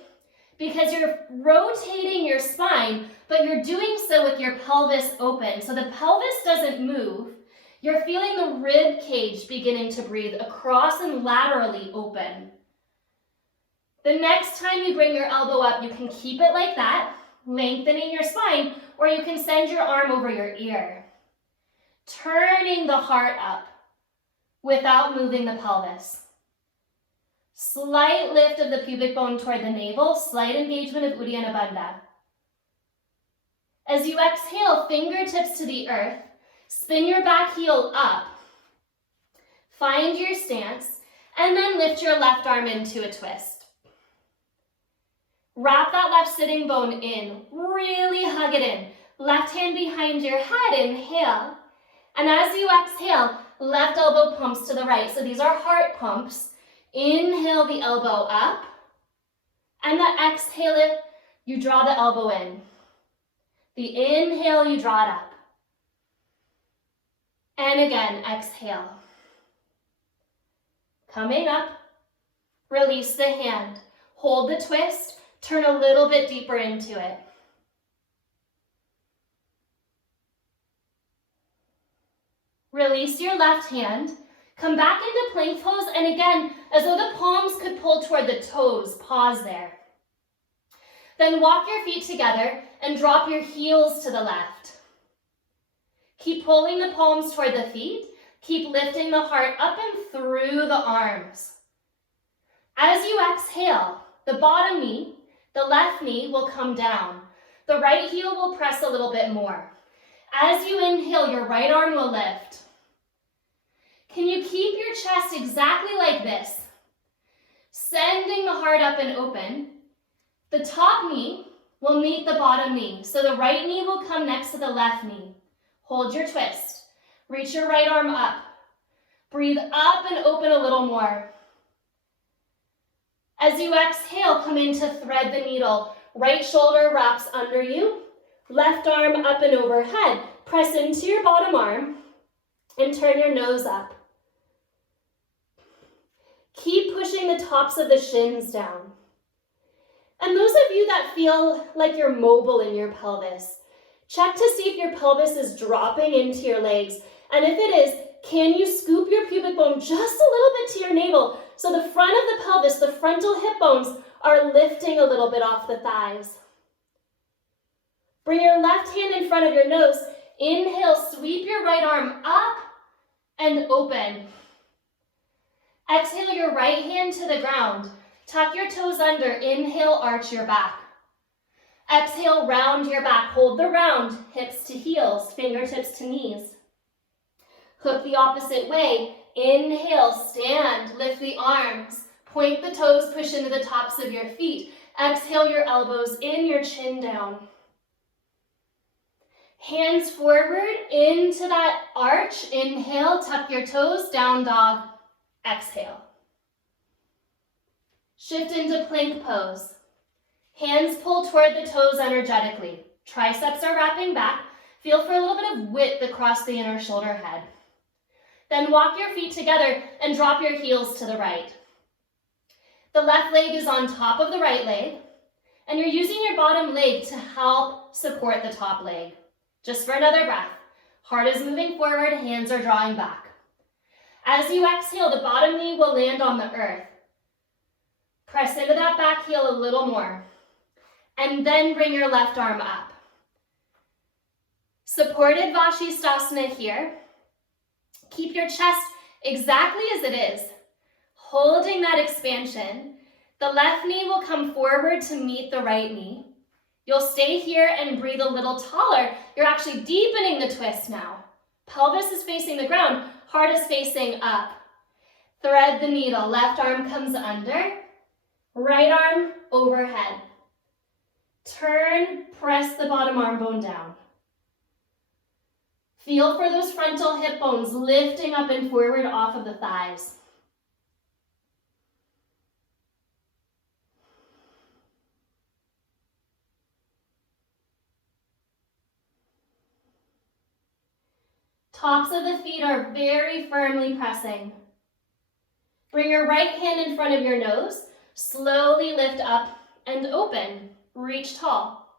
Because you're rotating your spine, but you're doing so with your pelvis open. So the pelvis doesn't move. You're feeling the rib cage beginning to breathe across and laterally open. The next time you bring your elbow up, you can keep it like that, lengthening your spine, or you can send your arm over your ear. Turning the heart up without moving the pelvis. Slight lift of the pubic bone toward the navel, slight engagement of Uddiyana Bandha. As you exhale, fingertips to the earth, spin your back heel up, find your stance, and then lift your left arm into a twist. Wrap that left sitting bone in, really hug it in. Left hand behind your head, inhale. And as you exhale, left elbow pumps to the right. So these are heart pumps. Inhale the elbow up, and the exhale it, you draw the elbow in. The inhale, you draw it up. And again, exhale. Coming up, release the hand. Hold the twist, turn a little bit deeper into it. Release your left hand. Come back into plank pose, and again, as though the palms could pull toward the toes, pause there. Then walk your feet together and drop your heels to the left. Keep pulling the palms toward the feet. Keep lifting the heart up and through the arms. As you exhale, the bottom knee, the left knee will come down. The right heel will press a little bit more. As you inhale, your right arm will lift. Can you keep your chest exactly like this? Sending the heart up and open. The top knee will meet the bottom knee. So the right knee will come next to the left knee. Hold your twist. Reach your right arm up. Breathe up and open a little more. As you exhale, come in to thread the needle. Right shoulder wraps under you. Left arm up and overhead. Press into your bottom arm and turn your nose up. Keep pushing the tops of the shins down. And those of you that feel like you're mobile in your pelvis, check to see if your pelvis is dropping into your legs. And if it is, can you scoop your pubic bone just a little bit to your navel so the front of the pelvis, the frontal hip bones, are lifting a little bit off the thighs. Bring your left hand in front of your nose. Inhale, sweep your right arm up and open. Exhale your right hand to the ground. Tuck your toes under. Inhale, arch your back. Exhale, round your back. Hold the round, hips to heels, fingertips to knees. Hook the opposite way. Inhale, stand, lift the arms. Point the toes, push into the tops of your feet. Exhale your elbows in, your chin down. Hands forward into that arch. Inhale, tuck your toes, down dog. Exhale. Shift into plank pose. Hands pull toward the toes energetically. Triceps are wrapping back. Feel for a little bit of width across the inner shoulder head. Then walk your feet together and drop your heels to the right. The left leg is on top of the right leg, and you're using your bottom leg to help support the top leg. Just for another breath. Heart is moving forward, hands are drawing back. As you exhale, the bottom knee will land on the earth. Press into that back heel a little more. And then bring your left arm up. Supported Vashisthasana here. Keep your chest exactly as it is. Holding that expansion. The left knee will come forward to meet the right knee. You'll stay here and breathe a little taller. You're actually deepening the twist now. Pelvis is facing the ground. Heart is facing up. Thread the needle. Left arm comes under. Right arm overhead. Turn, press the bottom arm bone down. Feel for those frontal hip bones lifting up and forward off of the thighs. Tops of the feet are very firmly pressing. Bring your right hand in front of your nose. Slowly lift up and open. Reach tall.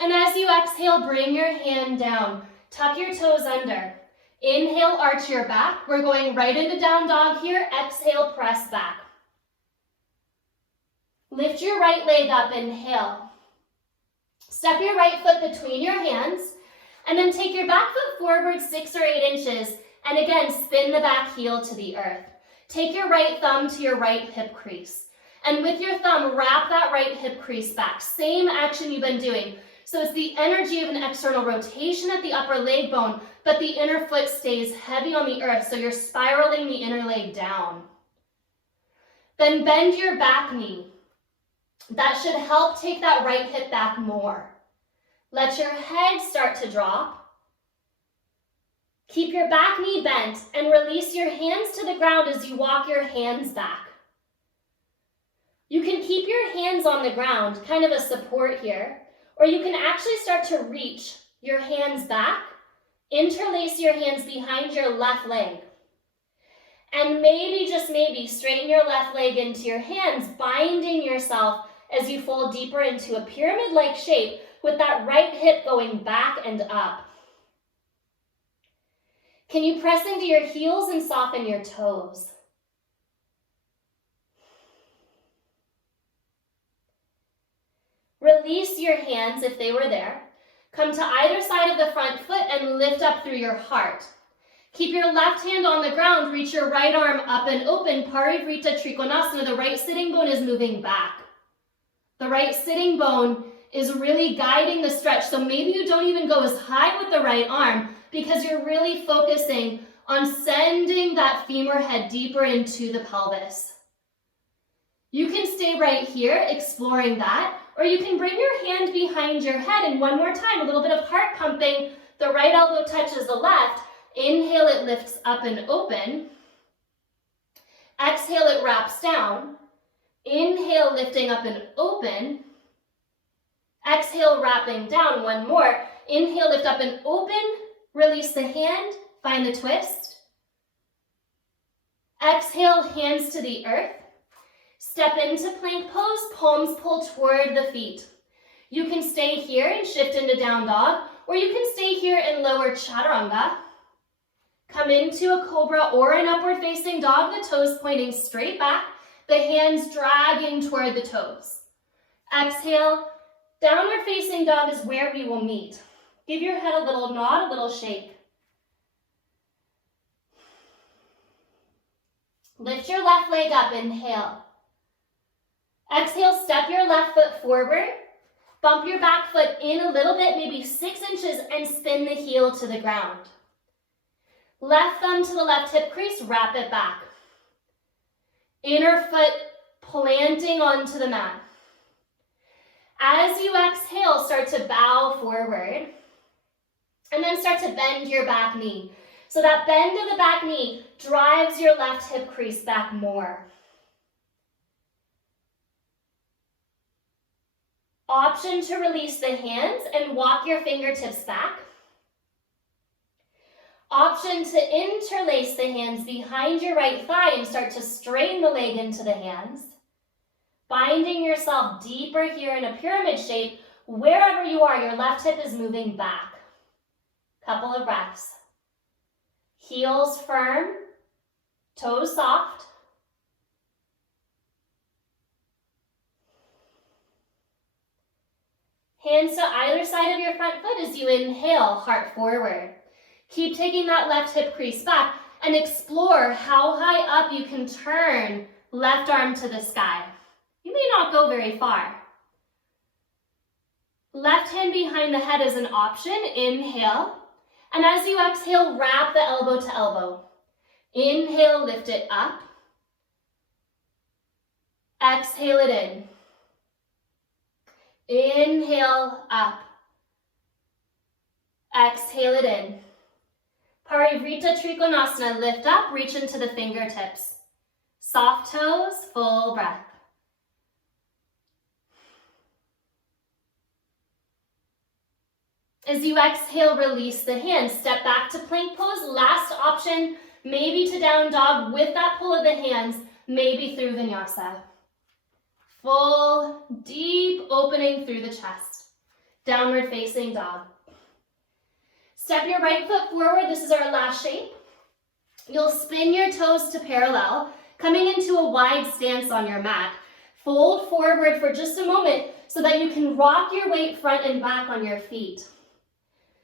And as you exhale, bring your hand down. Tuck your toes under. Inhale, arch your back. We're going right into down dog here. Exhale, press back. Lift your right leg up, inhale. Step your right foot between your hands. And then take your back foot forward 6 or 8 inches, and again, spin the back heel to the earth. Take your right thumb to your right hip crease. And with your thumb, wrap that right hip crease back. Same action you've been doing. So it's the energy of an external rotation at the upper leg bone, but the inner foot stays heavy on the earth, so you're spiraling the inner leg down. Then bend your back knee. That should help take that right hip back more. Let your head start to drop. Keep your back knee bent and release your hands to the ground as you walk your hands back. You can keep your hands on the ground, kind of a support here, or you can actually start to reach your hands back, interlace your hands behind your left leg, and maybe, just maybe, straighten your left leg into your hands, binding yourself as you fold deeper into a pyramid-like shape with that right hip going back and up. Can you press into your heels and soften your toes? Release your hands if they were there. Come to either side of the front foot and lift up through your heart. Keep your left hand on the ground. Reach your right arm up and open. Parivrita Trikonasana. The right sitting bone is moving back. The right sitting bone is really guiding the stretch. So maybe you don't even go as high with the right arm because you're really focusing on sending that femur head deeper into the pelvis. You can stay right here exploring that, or you can bring your hand behind your head, and one more time, a little bit of heart pumping. The right elbow touches the left. Inhale, it lifts up and open. Exhale, it wraps down. Inhale, lifting up and open. Exhale, wrapping down. One more. Inhale, lift up and open. Release the hand. Find the twist. Exhale, hands to the earth. Step into plank pose. Palms pull toward the feet. You can stay here and shift into down dog, or you can stay here in lower chaturanga. Come into a cobra or an upward facing dog, the toes pointing straight back, the hands dragging toward the toes. Exhale, downward facing dog is where we will meet. Give your head a little nod, a little shake. Lift your left leg up, inhale. Exhale, step your left foot forward. Bump your back foot in a little bit, maybe 6 inches, and spin the heel to the ground. Left thumb to the left hip crease, wrap it back. Inner foot planting onto the mat. As you exhale, start to bow forward, and then start to bend your back knee. So that bend of the back knee drives your left hip crease back more. Option to release the hands and walk your fingertips back. Option to interlace the hands behind your right thigh and start to straighten the leg into the hands. Binding yourself deeper here in a pyramid shape. Wherever you are, your left hip is moving back. Couple of breaths. Heels firm, toes soft. Hands to either side of your front foot as you inhale, heart forward. Keep taking that left hip crease back and explore how high up you can turn left arm to the sky. You may not go very far. Left hand behind the head is an option. Inhale. And as you exhale, wrap the elbow to elbow. Inhale, lift it up. Exhale it in. Inhale, up. Exhale it in. Parivrtta Trikonasana, lift up, reach into the fingertips. Soft toes, full breath. As you exhale, release the hands. Step back to plank pose. Last option, maybe to down dog with that pull of the hands, maybe through vinyasa. Full, deep opening through the chest. Downward facing dog. Step your right foot forward. This is our last shape. You'll spin your toes to parallel, coming into a wide stance on your mat. Fold forward for just a moment so that you can rock your weight front and back on your feet.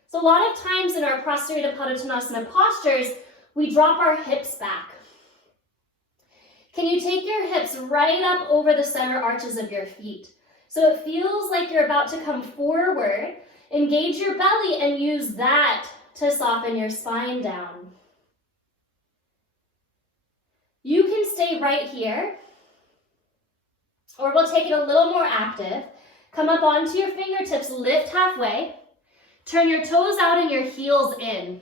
So a lot of times in our Prasarita Padottanasana postures, we drop our hips back. Can you take your hips right up over the center arches of your feet? So it feels like you're about to come forward. Engage your belly and use that to soften your spine down. You can stay right here, or we'll take it a little more active. Come up onto your fingertips, lift halfway. Turn your toes out and your heels in.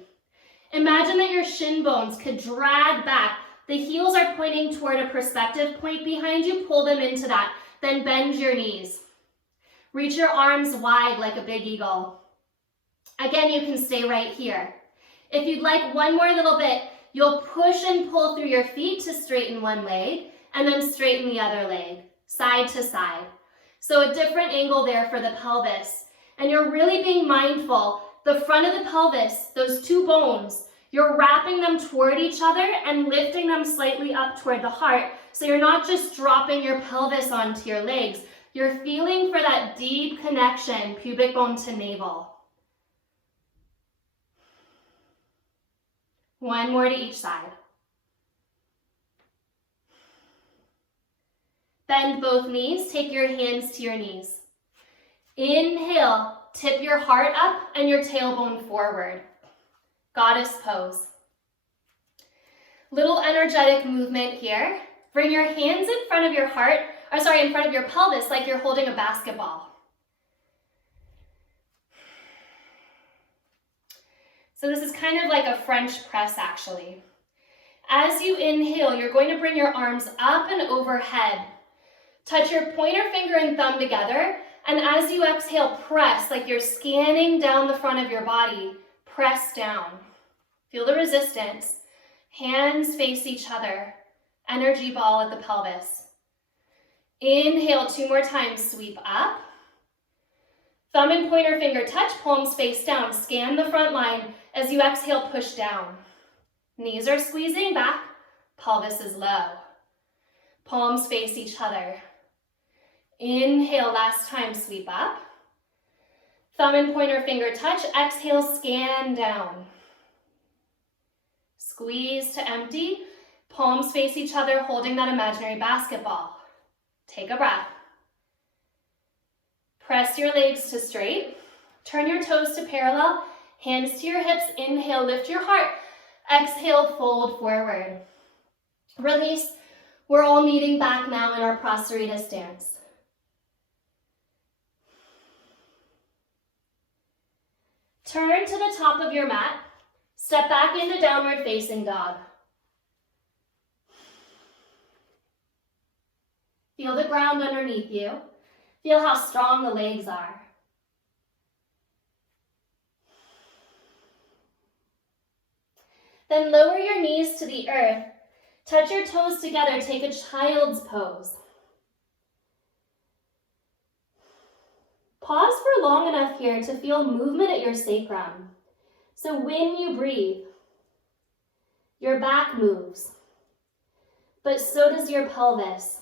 Imagine that your shin bones could drag back. The heels are pointing toward a perspective point behind you. Pull them into that. Then bend your knees. Reach your arms wide like a big eagle. Again, you can stay right here. If you'd like one more little bit, you'll push and pull through your feet to straighten one leg and then straighten the other leg, side to side. So a different angle there for the pelvis. And you're really being mindful, the front of the pelvis, those two bones, you're wrapping them toward each other and lifting them slightly up toward the heart. So you're not just dropping your pelvis onto your legs. You're feeling for that deep connection, pubic bone to navel. One more to each side. Bend both knees, take your hands to your knees. Inhale, tip your heart up and your tailbone forward. Goddess pose. Little energetic movement here. Bring your hands in front of your heart, in front of your pelvis like you're holding a basketball. So this is kind of like a French press actually. As you inhale, you're going to bring your arms up and overhead. Touch your pointer finger and thumb together, and as you exhale, press like you're scanning down the front of your body. Press down. Feel the resistance. Hands face each other. Energy ball at the pelvis. Inhale 2 more times, sweep up. Thumb and pointer finger touch, palms face down. Scan the front line. As you exhale, push down. Knees are squeezing back, pelvis is low. Palms face each other. Inhale, last time, sweep up. Thumb and pointer finger touch. Exhale, scan down. Squeeze to empty. Palms face each other, holding that imaginary basketball. Take a breath. Press your legs to straight. Turn your toes to parallel. Hands to your hips. Inhale, lift your heart. Exhale, fold forward. Release. We're all meeting back now in our Prasarita stance. Turn to the top of your mat. Step back into downward facing dog. Feel the ground underneath you. Feel how strong the legs are. Then lower your knees to the earth. Touch your toes together. Take a child's pose. Pause for long enough here to feel movement at your sacrum. So when you breathe, your back moves, but so does your pelvis.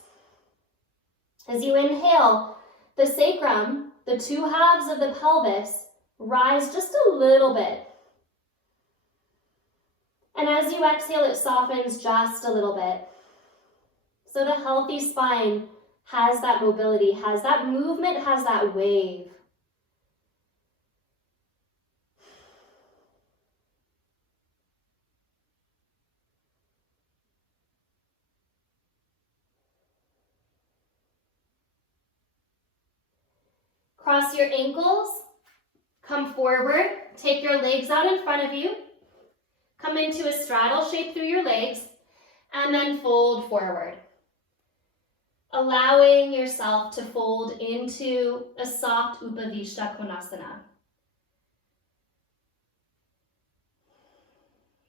As you inhale, the sacrum, the two halves of the pelvis, rise just a little bit. And as you exhale, it softens just a little bit. So the healthy spine has that mobility, has that movement, has that wave. Cross your ankles, come forward, take your legs out in front of you, come into a straddle shape through your legs, and then fold forward. Allowing yourself to fold into a soft Upavishta Konasana.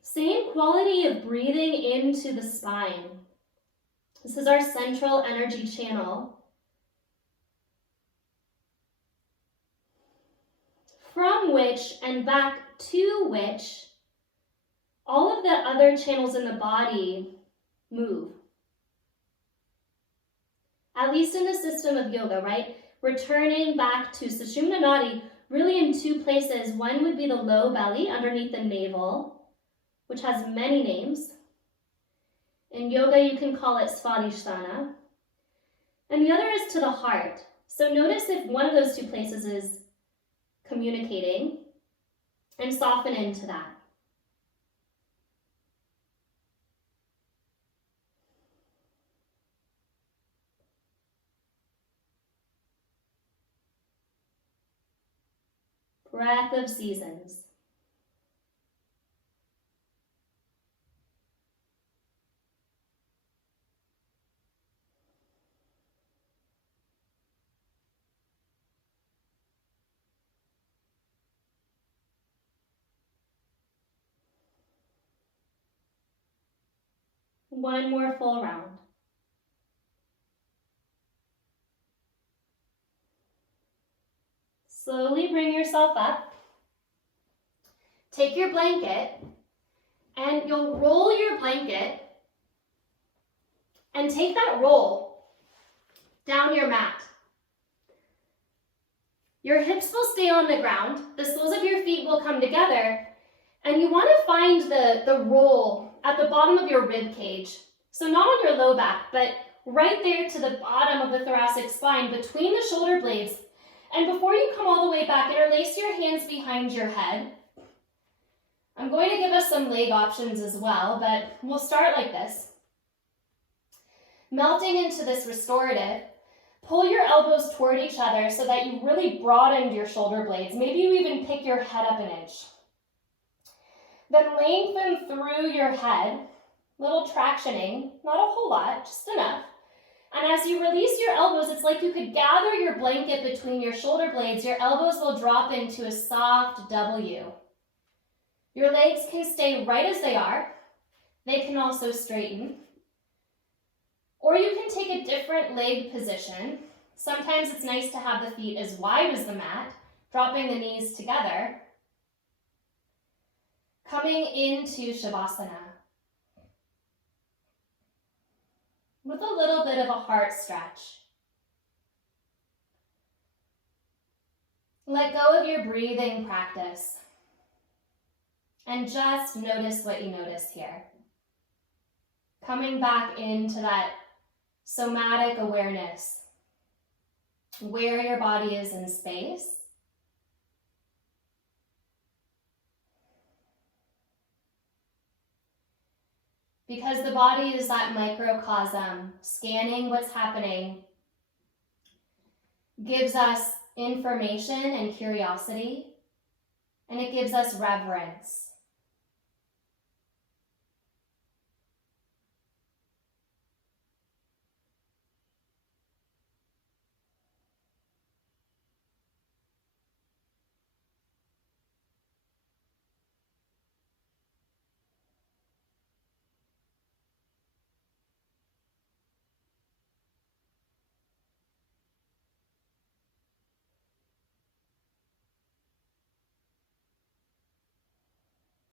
Same quality of breathing into the spine. This is our central energy channel, from which and back to which all of the other channels in the body move. At least in the system of yoga, right? Returning back to Sushumna Nadi, really in two places. One would be the low belly underneath the navel, which has many names. In yoga, you can call it Svadhisthana. And the other is to the heart. So notice if one of those two places is communicating, and soften into that. Breath of seasons. One more full round. Slowly bring yourself up. Take your blanket, and you'll roll your blanket and take that roll down your mat. Your hips will stay on the ground, the soles of your feet will come together, and you want to find the roll at the bottom of your rib cage. So not on your low back, but right there to the bottom of the thoracic spine, between the shoulder blades. And before you come all the way back, interlace your hands behind your head. I'm going to give us some leg options as well, but we'll start like this. Melting into this restorative, pull your elbows toward each other so that you really broadened your shoulder blades. Maybe you even pick your head up an inch. Then lengthen through your head, little tractioning, not a whole lot, just enough. And as you release your elbows, it's like you could gather your blanket between your shoulder blades. Your elbows will drop into a soft W. Your legs can stay right as they are. They can also straighten. Or you can take a different leg position. Sometimes it's nice to have the feet as wide as the mat, dropping the knees together. Coming into Shavasana. with a little bit of a heart stretch. Let go of your breathing practice and just notice what you notice here. Coming back into that somatic awareness, where your body is in space. Because the body is that microcosm, scanning what's happening, gives us information and curiosity, and it gives us reverence.